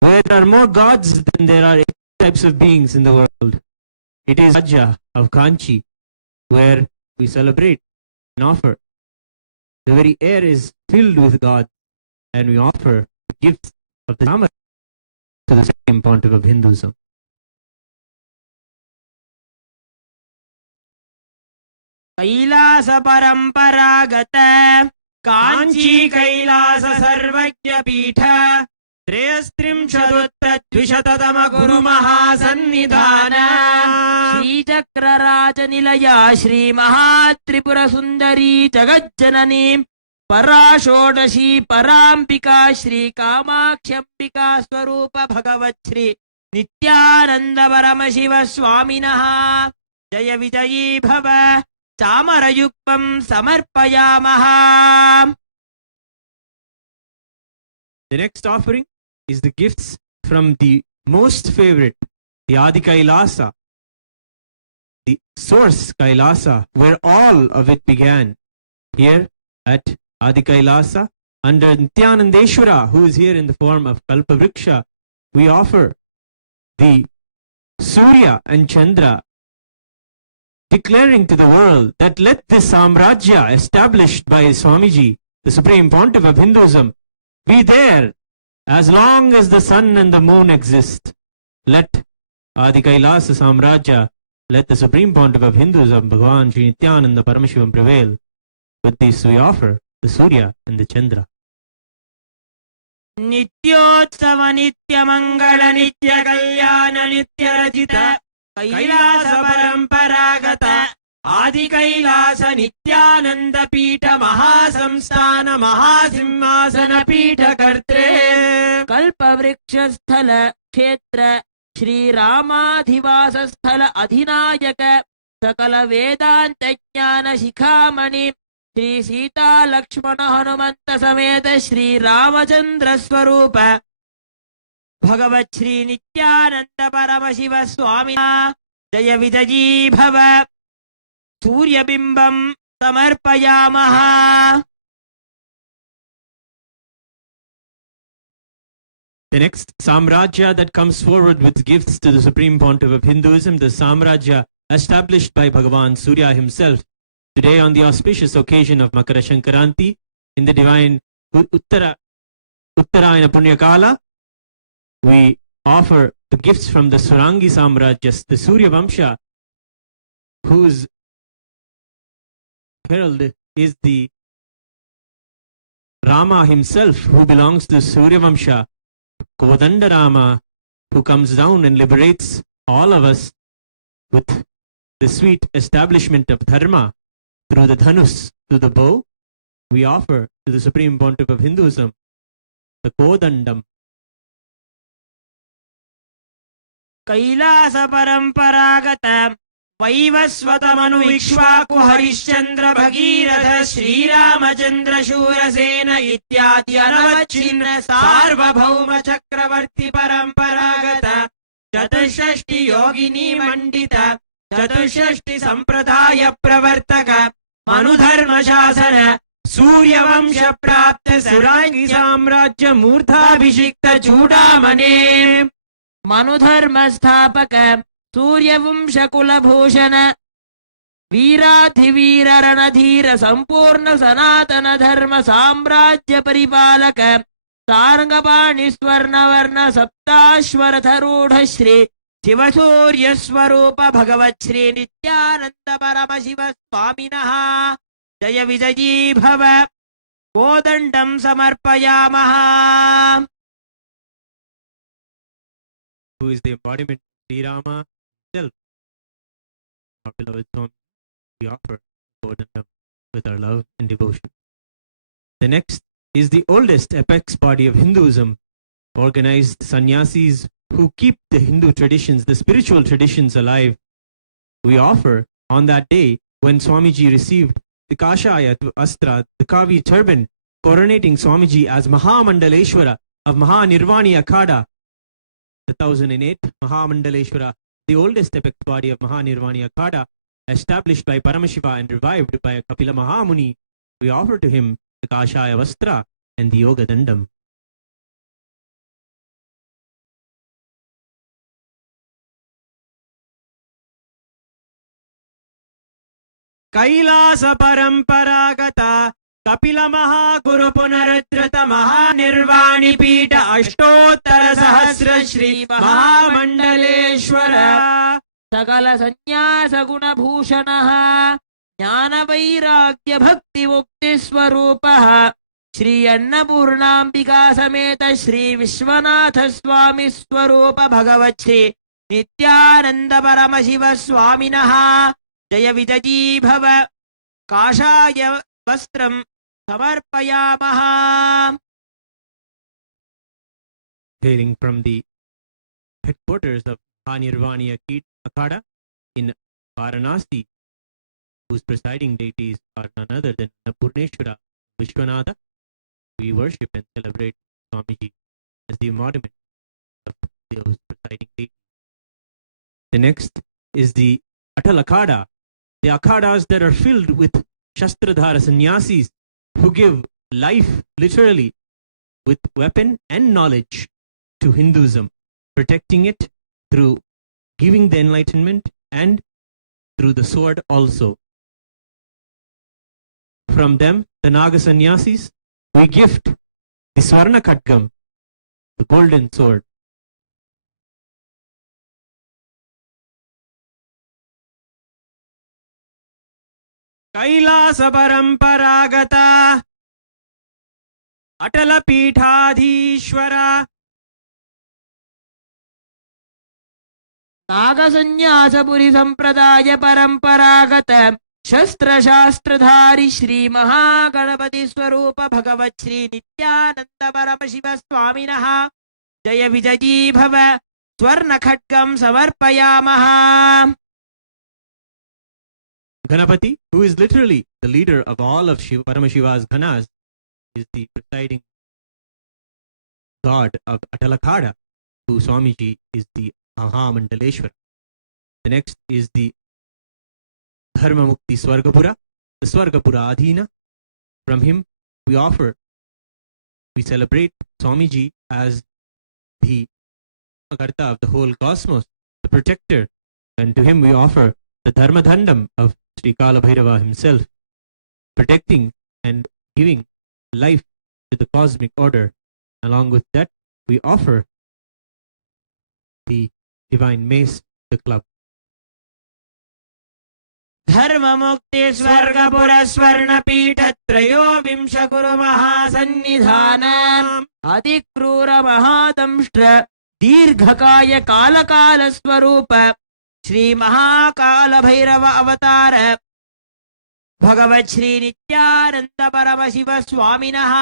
where there are more gods than there are types of beings in the world. It is Rajya of Kanchi, where we celebrate and offer. The very air is filled with God, and we offer the gifts of the Samadhi to the second pontiff of Hinduism. Kailash परंपरागत कांची कैलास सर्वज्ञ पीठ त्रयस्त्रिंशदुत्तरद्विशततम गुरु महासन्निधान श्रीचक्रराज निलया श्री महात्रिपुर सुंदरी जगज्जननी पराषोडशी परांबिका श्री कामाक्ष्यंबिका स्वरूप भगवत् श्री नित्यानंद परमशिव स्वामिनः जय विजयी भव चामरयुक्तं समर्पयामः. The next offering is the gifts from the most favorite, the Adi Kailasa, the source Kailasa, where all of it began. Here at Adi Kailasa, under Nithyanandeshwara, who is here in the form of Kalpavriksha, we offer the Surya and Chandra, declaring to the world that let this Samrajya established by Swamiji, the Supreme Pontiff of Hinduism, be there as long as the sun and the moon exist. Let Adi Kailasa Samrajya, let the Supreme Pontiff of Hinduism, Bhagavan Sri Nithyananda Paramashivam prevail. With this we offer the Surya and the Chandra. नित्योत्सव नित्य मंगल नित्य कल्याण नित्य रचित कैलास परंपरागत आदि कैलास नित्यानंद पीठ महासंस्थान महासिंहासन पीठ कर्त्रे कल्पवृक्ष स्थल क्षेत्र श्री रामाधिवास स्थल अधिनायक सकल वेदांत ज्ञान शिखामणि श्री सीता लक्ष्मण हनुमंत समेत श्री रामचंद्र स्वरूप भगवत् श्री नित्यानंद परमशिव स्वामिना जय विजयी भव सूर्यबिंबं समर्पयामः. The next Samrajya that comes forward with gifts to the Supreme Pontiff of Hinduism, the Samrajya established by Bhagavan Surya himself. Today, on the auspicious occasion of Makara Shankaranti, in the divine Uttarayana Punyakala, we offer the gifts from the Surangi Samrajyas, the Surya Vamsha, whose herald is the Rama himself, who belongs to Surya Vamsha, Kodanda Rama, who comes down and liberates all of us with the sweet establishment of Dharma through the Dhanus, through the bow. We offer to the Supreme Pontiff of Hinduism the Kodandam. Kailash परंपरागत वैवस्वतमनु इक्ष्वाकु हरिश्चंद्र भगीरथ श्रीरामचंद्र शूरसेन इत्यादि अनवच्छिन्न सार्वभौम चक्रवर्ती परंपरागत चतुष्षष्टि योगिनी मंडित चतुष्षष्टि संप्रदाय प्रवर्तक मनुधर्म शासन सूर्यवंश प्राप्त सुरांगी साम्राज्य मूर्धाभिषिक्त चूडामणे मनुधर्म स्थापक सूर्यवंश कुलभूषण वीराधिवीर रणधीर संपूर्ण सनातन धर्म साम्राज्य परिपालक सारंगपाणि स्वर्णवर्ण सप्ताश्वरथरूढ श्री शिवसूर्य स्वरूप भगवत् श्री नित्यानंद परमशिव स्वामिनः जय विजयी भव कोदंडं समर्पयामः. Who is the embodiment of Sri Rama himself? Our beloved Swami, we offer Kodandam with our love and devotion. The next is the oldest apex body of Hinduism, organized sannyasis who keep the Hindu traditions, the spiritual traditions alive. We offer on that day when Swamiji received the Kashaya Astra, the Kavi turban, coronating Swamiji as Mahamandaleshwara of Mahanirvani Akhada, the 1008 Mahamandaleshwara, the oldest epic body of Mahanirvani Akhada, established by Paramashiva and revived by Kapila Mahamuni. We offer to him the Kashaya Vastra and the Yoga Dandam. Kailasa Paramparagata Kapila Mahaguru Punaradrata Mahanirvani Pita Ashtottara Sahasra Shri Mahamandaleshwara सकल संन्यास गुण भूषणः ज्ञान वैराग्य भक्ति मुक्ति स्वरूपः श्री अन्नपूर्णांबिका समेत श्री विश्वनाथ स्वामी स्वरूप भगवत् श्री नित्यानंद परमशिव स्वामिनः जय विजयी भव काषाय वस्त्रं समर्पयामः. Hailing from the headquarters of Mahanirvani Akhada in Varanasi, whose presiding deities are none other than Annapurneshwara Vishwanatha, we worship and celebrate Swamiji as the embodiment of those presiding deities. The next is the Atal Akhada, the Akhadas that are filled with Shastradhara sannyasis who give life literally with weapon and knowledge to Hinduism, protecting it through giving the enlightenment and through the sword also. From them, the Naga sannyasis, we gift the Swarna Khatgam, the golden sword. Kailasa Paramparagata Atala Peethadhishwara नाग संन्यासपुरी संप्रदाय परंपरागत शस्त्र शास्त्रधारी श्री महागणपति स्वरूप भगवत् श्री नित्यानंद परमशिव स्वामिनः जय विजयी भव स्वर्ण खड्गं समर्पयामः. Ganapati, who is literally the leader of all of Paramashiva's Ghanas, is the presiding god of Atalakada, who Swamiji is the Mahamandaleshwara. The next is the Dharma Mukti Swargapura, the Swargapura Adhina. From him we celebrate Swamiji as the Karta of the whole cosmos, the protector, and to him we offer the Dharma Dandam of Sri Kala Bhairava himself, protecting and giving life to the cosmic order. Along with that, we offer the divine mace, the club. धर्म मुक्ति स्वर्गपुर स्वर्ण पीठ त्रयोविंश कुरु महासन्निधान अधिक्रूर महादंष्ट्र दीर्घकाय कालकाल स्वरूप श्री महाकाल भैरव अवतार भगवत् श्री नित्यानंद परमशिव स्वामिनः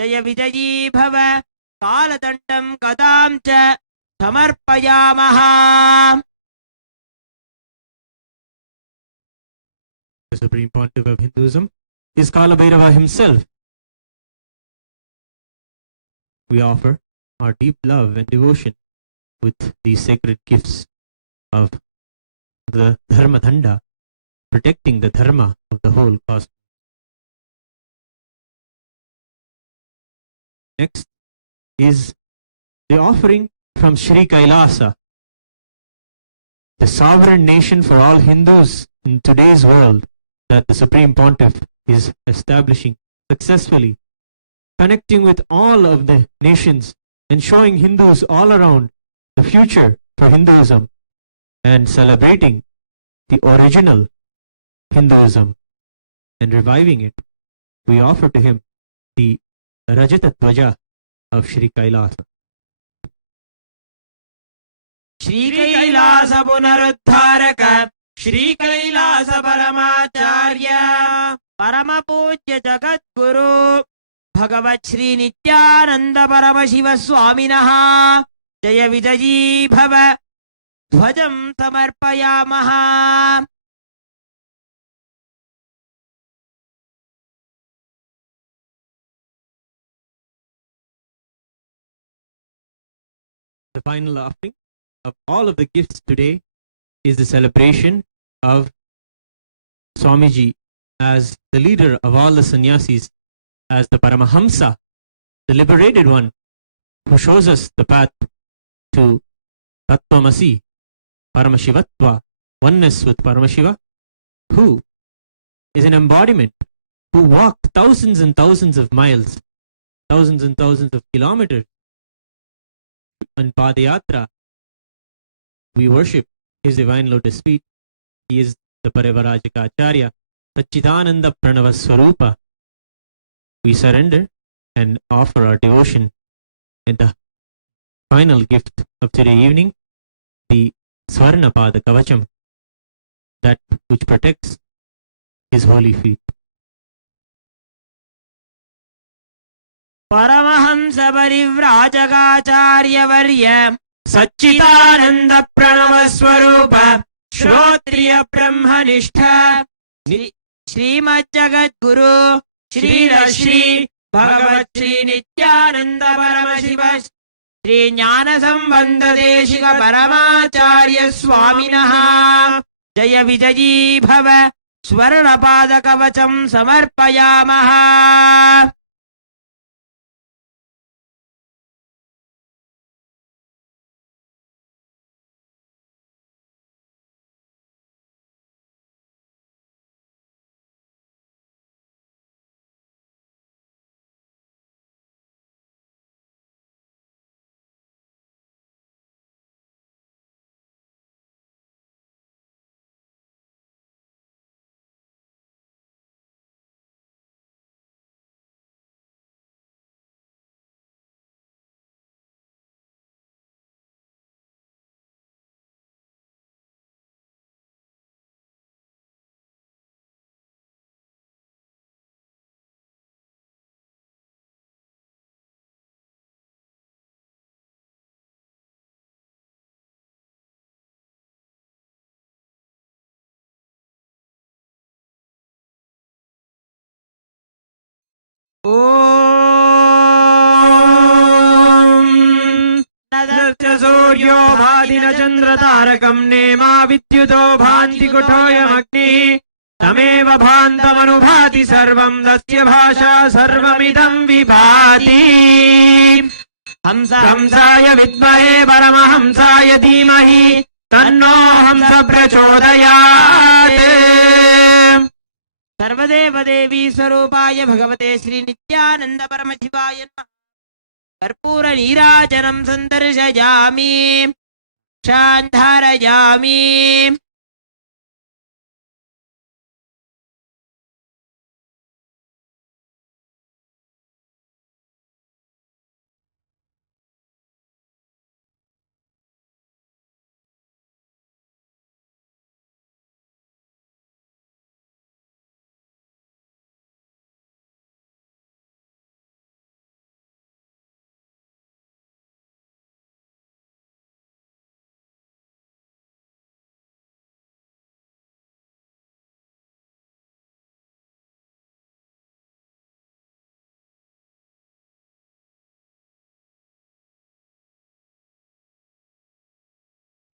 जय विजयी भव कालदण्डं गदां च समर्पयामः. The Supreme Pontiff of Hinduism is Kala Bhairava himself. We offer our deep love and devotion with these sacred gifts of the Dharma Danda, protecting the Dharma of the whole cosmos. Next is the offering from Sri Kailasa, the sovereign nation for all Hindus in today's world that the Supreme Pontiff is establishing successfully, connecting with all of the nations and showing Hindus all around the future for Hinduism and celebrating the original Hinduism and reviving it. We offer to him the Rajata Dwaja of Sri Kailasa. Shri Kailasa Punaruddharaka, Shri Kailasa Paramacharya, Parama Puja Jagat Guru, Bhagavat Shri Nithyananda Paramashiva Swaminaha, Jaya Vijayi Bhava, Dhvajam Samarpayamaha. The final offering of all of the gifts today is the celebration of Swamiji as the leader of all the sannyasis, as the Paramahamsa, the liberated one, who shows us the path to Tattvamasi, Paramashivatva, oneness with Paramashiva, who is an embodiment, who walked thousands and thousands of miles, thousands and thousands of kilometers on Padayatra. We worship his divine lotus feet. He is the Parivarajika Acharya, Satchidananda Pranava Swarupa. We surrender and offer our devotion in the final gift of today evening, the Swarnapada Kavacham, that which protects his holy feet. Paramahamsa Parivrajagacharya Varya, Satchidananda Pranava Swarupa, Shrotriya Brahmanistha, Srimad Jagat Guru, Shri Rashri, Bhagavat Shri Nithyananda Paramashiva, Shri Jnana Sambandha Deshika Paramacharya Swaminaha, Jaya Vijayi Bhava, Swarnapada Kavacham Samarpayamaha. Om Natya Suryo Bhadina Chandra Tarakam Nema Vidyuto Bhanti Kutoyam Agni Tameva Bhantamanubhati Sarvam Dasya Bhasha Sarvamidam Vibhati Hamsaya Vidmahe Paramahamsaya Dhimahi Tanno Hamsa Prachodayate सर्वदेव देवी स्वरूपाय भगवते श्री नित्यानंद परमशिवाय नमः कर्पूर नीराजनं संदर्शयामि शान्धारयामि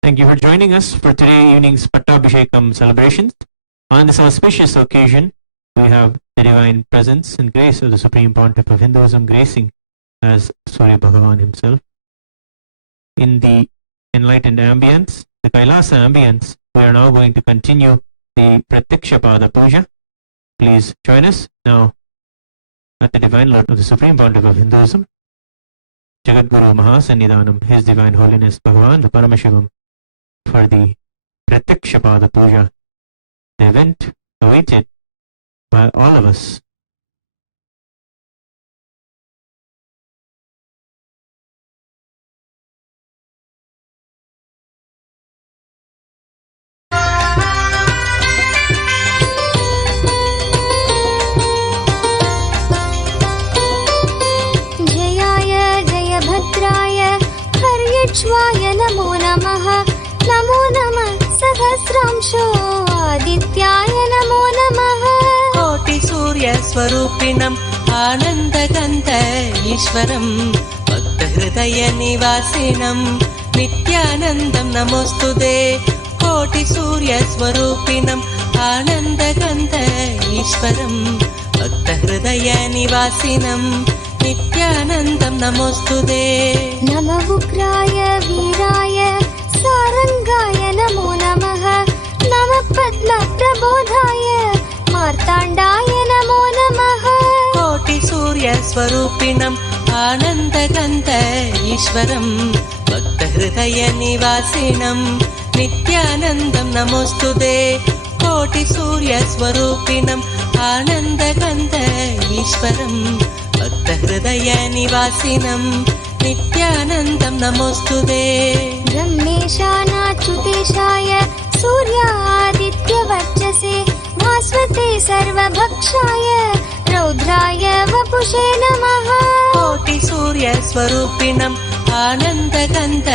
Thank you for joining us for today evening's Pattabhishekam celebrations. On this auspicious occasion, we have the divine presence and grace of the Supreme Pontiff of Hinduism gracing as Surya Bhagavan himself. In the enlightened ambience, the Kailasa ambience, we are now going to continue the Pratyaksha Pada Puja. Please join us now at the Divine Lord of the Supreme Pontiff of Hinduism, Jagadguru Mahasannidhanam, His Divine Holiness Bhagavan, the Paramashivam, for the Pratyaksha Pada Puja, the event awaited by all of us. हर्यक्ष्वाय नमो नमः नमो नमः सहस्रांशो आदित्याय नमो नमः कोटि सूर्य स्वरूपिणम् आनन्दगन्ध ईश्वरम् भक्तहृदय निवासिनम् नित्यानन्दं नमोस्तुते कोटि सूर्य स्वरूपिणम् आनन्दगन्ध ईश्वरम् भक्तहृदय निवासिनम् नित्यानन्दं नमोस्तुते नमः उग्राय वीराय सारंगाय नमो नमः नमः पद्मप्रबोधाय मार्ताण्डाय नमो नमः कोटि सूर्य स्वरूपिणम् आनन्दगन्ध ईश्वरम् भक्तहृदय निवासिनम् नित्यानन्दं नमोस्तुते कोटि सूर्य स्वरूपिणम् आनन्दगन्ध ईश्वरम् भक्तहृदय निवासिनम् नित्यानन्दं नमोस्तुते ब्रह्मेशानाच्युतेशाय सूर्यादित्यवर्चसे भास्वते सर्वभक्षाय रौद्राय वपुषे नमः कोटि सूर्य स्वरूपिणम् आनन्दगन्ध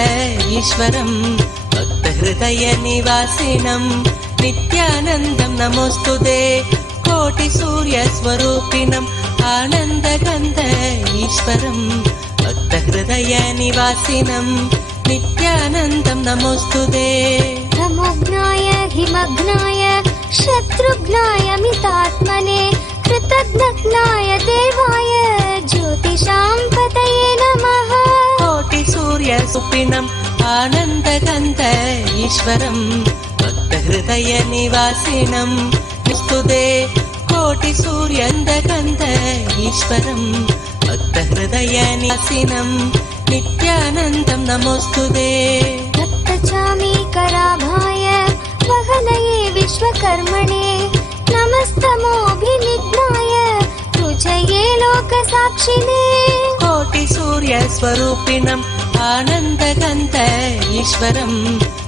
ईश्वरम् भक्तहृदय निवासिनम् नित्यानन्दं नमोस्तुते कोटि सूर्य स्वरूपिणम् आनन्दगन्ध ईश्वरम् भक्तहृदय निवासिनम् नित्यानन्दं नमोस्तुते तमोघ्नाय हिमघ्नाय शत्रुघ्नाय मितात्मने कृतघ्नाय देवाय ज्योतिषां पतये नमः कोटि सूर्य स्वरूपिणम् आनन्दगन्ध ईश्वरम् भक्तहृदय निवासिनम् स्तुते कोटि सूर्यन्दगन्ध ईश्वरम् भक्तहृदय निवासिनम् नित्यानन्दं नमोस्तुते रक्तचामीकराभाय वहनये विश्वकर्मणे नमस्तमोऽभिनिघ्नाय रुचये लोकसाक्षिणे कोटि सूर्य स्वरूपिणम् आनन्दगन्ध ईश्वरम्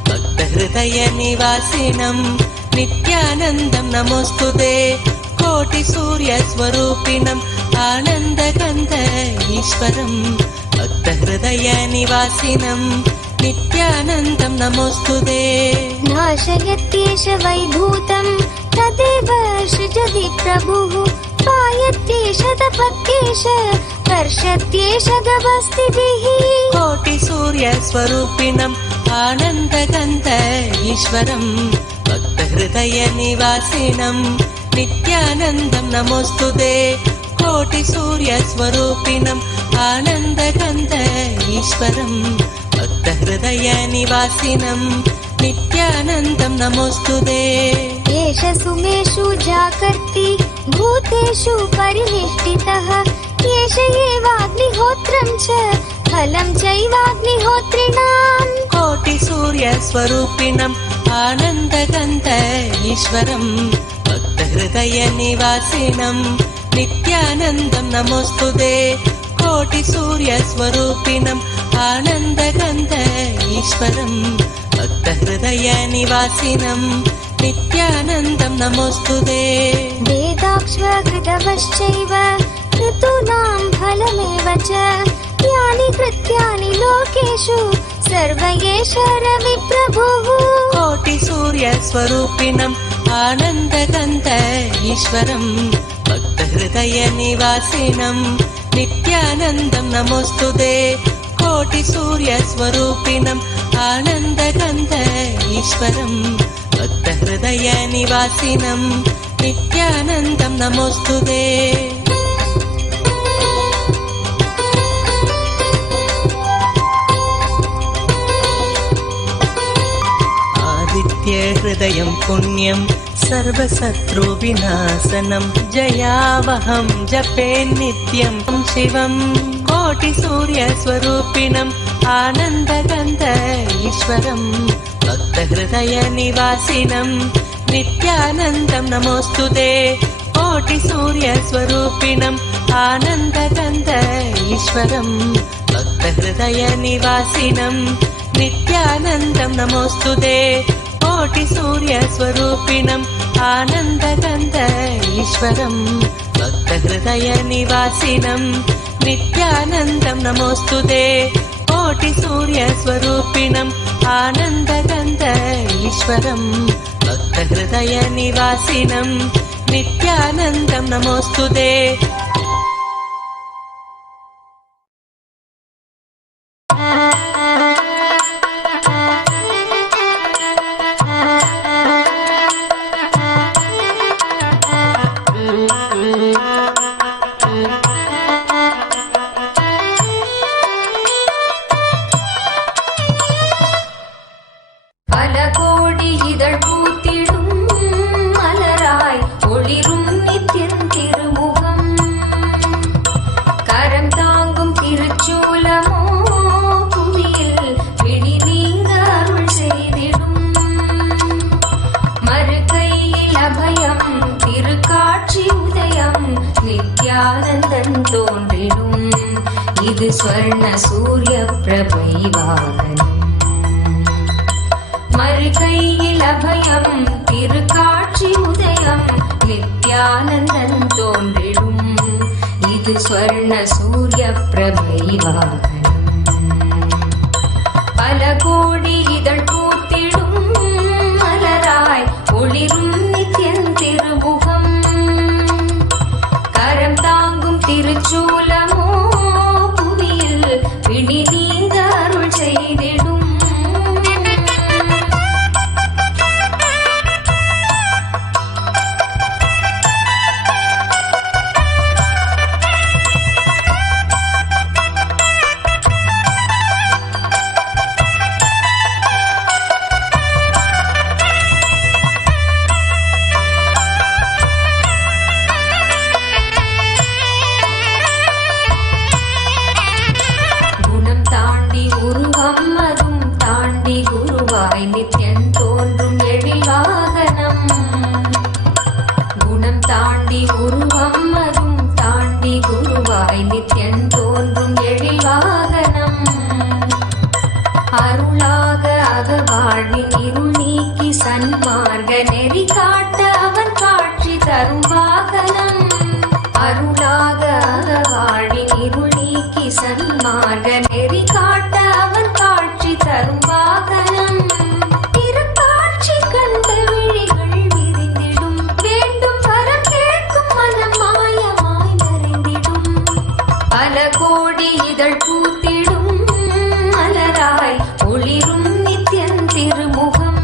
भक्तहृदय निवासिनम् नित्यानन्दं नमोस्तुते कोटि सूर्य स्वरूपिणम् आनन्दगन्ध ईश्वरम् भक्तहृदय निवासिनम् नित्यानन्दं नमोस्तुते नाशयत्येष वैभूतं तदेव सृजति प्रभुः पायत्येष तपत्येष वर्षत्येष गभस्तिभिः कोटि सूर्य स्वरूपिणम् आनन्दगन्ध ईश्वरम् भक्तहृदय निवासिनम् नित्यानन्दं नमोस्तुते कोटि सूर्य स्वरूपिणम् आनन्दगन्ध ईश्वरम् भक्तहृदय निवासिनम् नित्यानन्दं नमोस्तुते एष सुमेषु जाकर्ति भूतेषु परिनिष्ठितः एष एवाग्निहोत्रं च फलं चैवाग्निहोत्रिणाम् कोटि सूर्य स्वरूपिणम् आनन्दगन्ध ईश्वरम् भक्तहृदय निवासिनम् नित्यानन्दं नमोस्तुते कोटि सूर्य स्वरूपिणम् आनन्दगन्ध ईश्वरम् भक्तहृदय निवासिनम् नित्यानन्दं नमोस्तुते वेदाक्षकृतवश्चैव ऋतूनां फलमेव च यानि कृत्यानि लोकेषु सर्व एष रविप्रभुः कोटि सूर्य स्वरूपिणम् आनन्दगन्ध ईश्वरम् भक्तहृदय निवासिनम् नित्यानन्दं नमोस्तुते कोटि सूर्य स्वरूपिणम् आनन्दगन्ध ईश्वरम् भक्तहृदय निवासिनम् नित्यानन्दं नमोस्तुते नित्यहृदयं पुण्यं सर्वशत्रुविनाशनं जयावहं जपे नित्यं शिवं कोटिसूर्यस्वरूपिणम् आनन्दगन्ध ईश्वरं भक्तहृदयनिवासिनं नित्यानन्दं नमोऽस्तुते कोटिसूर्यस्वरूपिणम् आनन्दगन्ध ईश्वरं भक्तहृदयनिवासिनं नित्यानन्दं नमोऽस्तुते कोटिसूर्यस्वरूपिणम् आनन्दगन्ध ईश्वरं भक्तहृदयनिवासिनं नित्यानन्दं नमोऽस्तुते कोटिसूर्यस्वरूपिणम् आनन्दगन्ध ईश्वरं भक्तहृदयनिवासिनं नित्यानन्दं नमोऽस्तुते स्वर्ण सूर्य प्रभैवाहनम् मरुकैयिल अभयं तिरुकाट्सी उदयं नित्यानन्दं तोन्றிடும் இது स्वर्ण सूर्य प्रभैवाहनम् பல கோடி இதழ் பூத்திடும் மலராய் ஒளிரும் நித்யன் திருமுகம் கரம் தாங்கும் திருச்சூலமோ பிடி நீங்க அருள் செய்திடும் நித்யன் தோன்றும் எழில் வாகனம் குணம் தாண்டி உருவம் அதும் தாண்டி குருவாய் நித்யன் தோன்றும் எழில் வாகனம் அருளாக அகவாழ்வின் இருள் நீக்கி சன்மார்க்க நெறி காட்ட அவன் காட்சி தரும் வாகனம் அருளாக அகவாழ்வின் இருள் நீக்கி சன்மார்க்க நெறி காட்ட அவன் காட்சி தரும் வாகனம் திருக்காட்சி கண்ட விழிகள் விரிந்திடும் வேண்டும் வரம் கேட்கும் மனம் மாயமாய் மறைந்திடும் பல கோடி இதழ் பூத்திடும் மலராய் ஒளிரும் நித்யன் திருமுகம்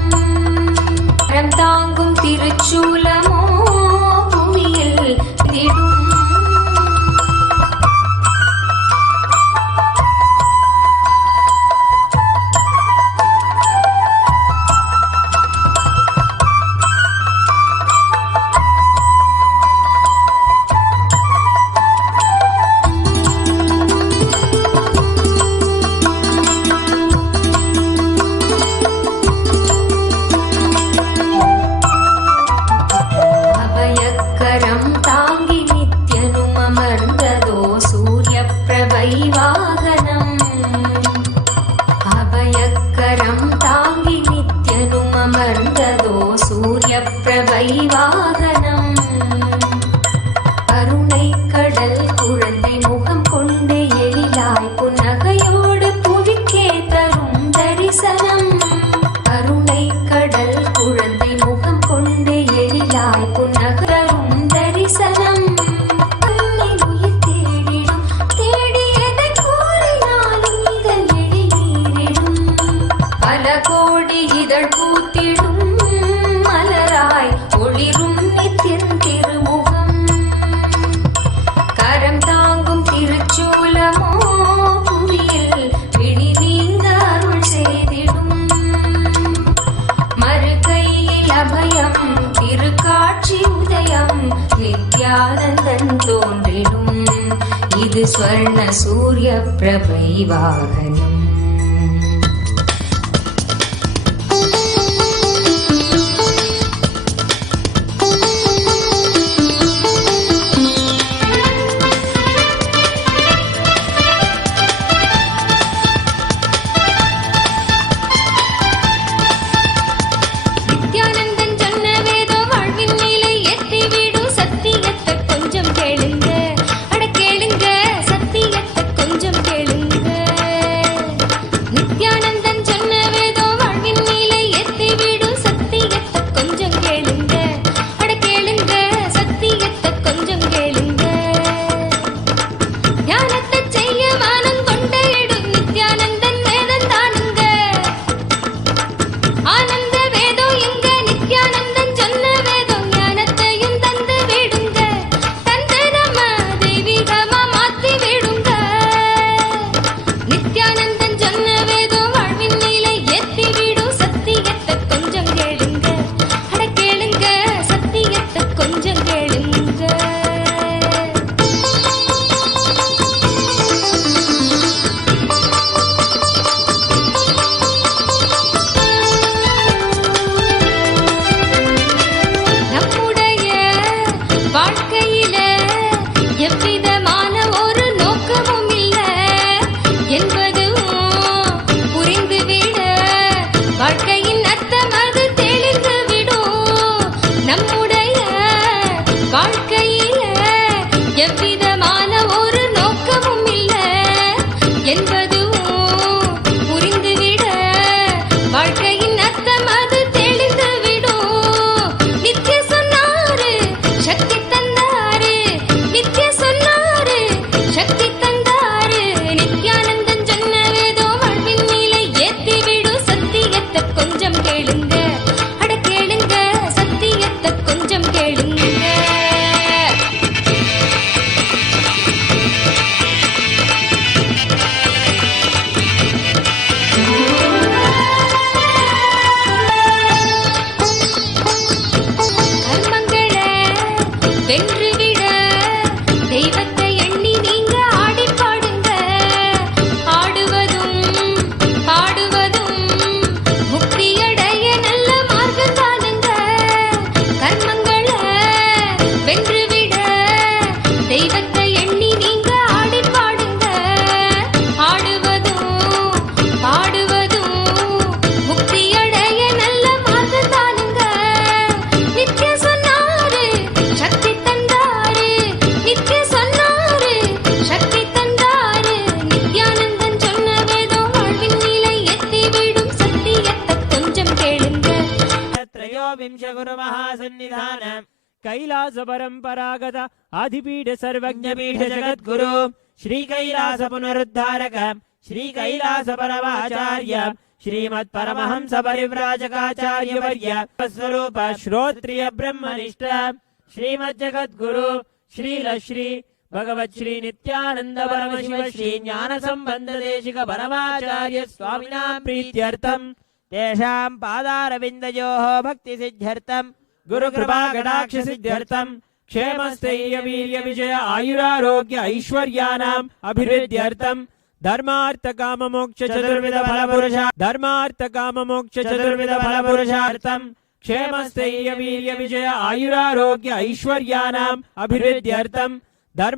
கரம் தாங்கும் திருச்சூலமோ புவியில் திடும் மறுகை स्वर्ण सूर्य प्रभैवाहनम् कैलास परंपरागत आदिपीठ सर्वज्ञपीठ जगद्गुरु श्री कैलास पुनरुद्धारक श्री कैलास परमाचार्य श्रीमत् परमहंस परिव्राजकाचार्य वर्य स्वरूप श्रोत्रिय ब्रह्मनिष्ठ श्रीमद् जगद्गुरु श्री भगवत् श्री नित्यानंद परमशिव श्री ज्ञान संबंध देशिक परमाचार्य स्वामिनां प्रीत्यर्थम तेषां पादारविन्दयोः भक्ति सिद्ध्यर्थम गुरु कृपा कटाक्ष सिद्ध्यर्थम क्षेम स्थैर्य वीर्य विजय आयुरारोग्य ऐश्वर्यानाम् अभिवृद्ध्यर्थम धर्मार्थ काम मोक्ष चतुर्विध फल पुरुषा धर्मार्थ काम मोक्ष चतुर्विध फल पुरुषार्थम क्षेम स्थैर्य वीर्य विजय आयुरारोग्य ऐश्वर्यानाम् अभिवृद्ध्यर्थम धर्म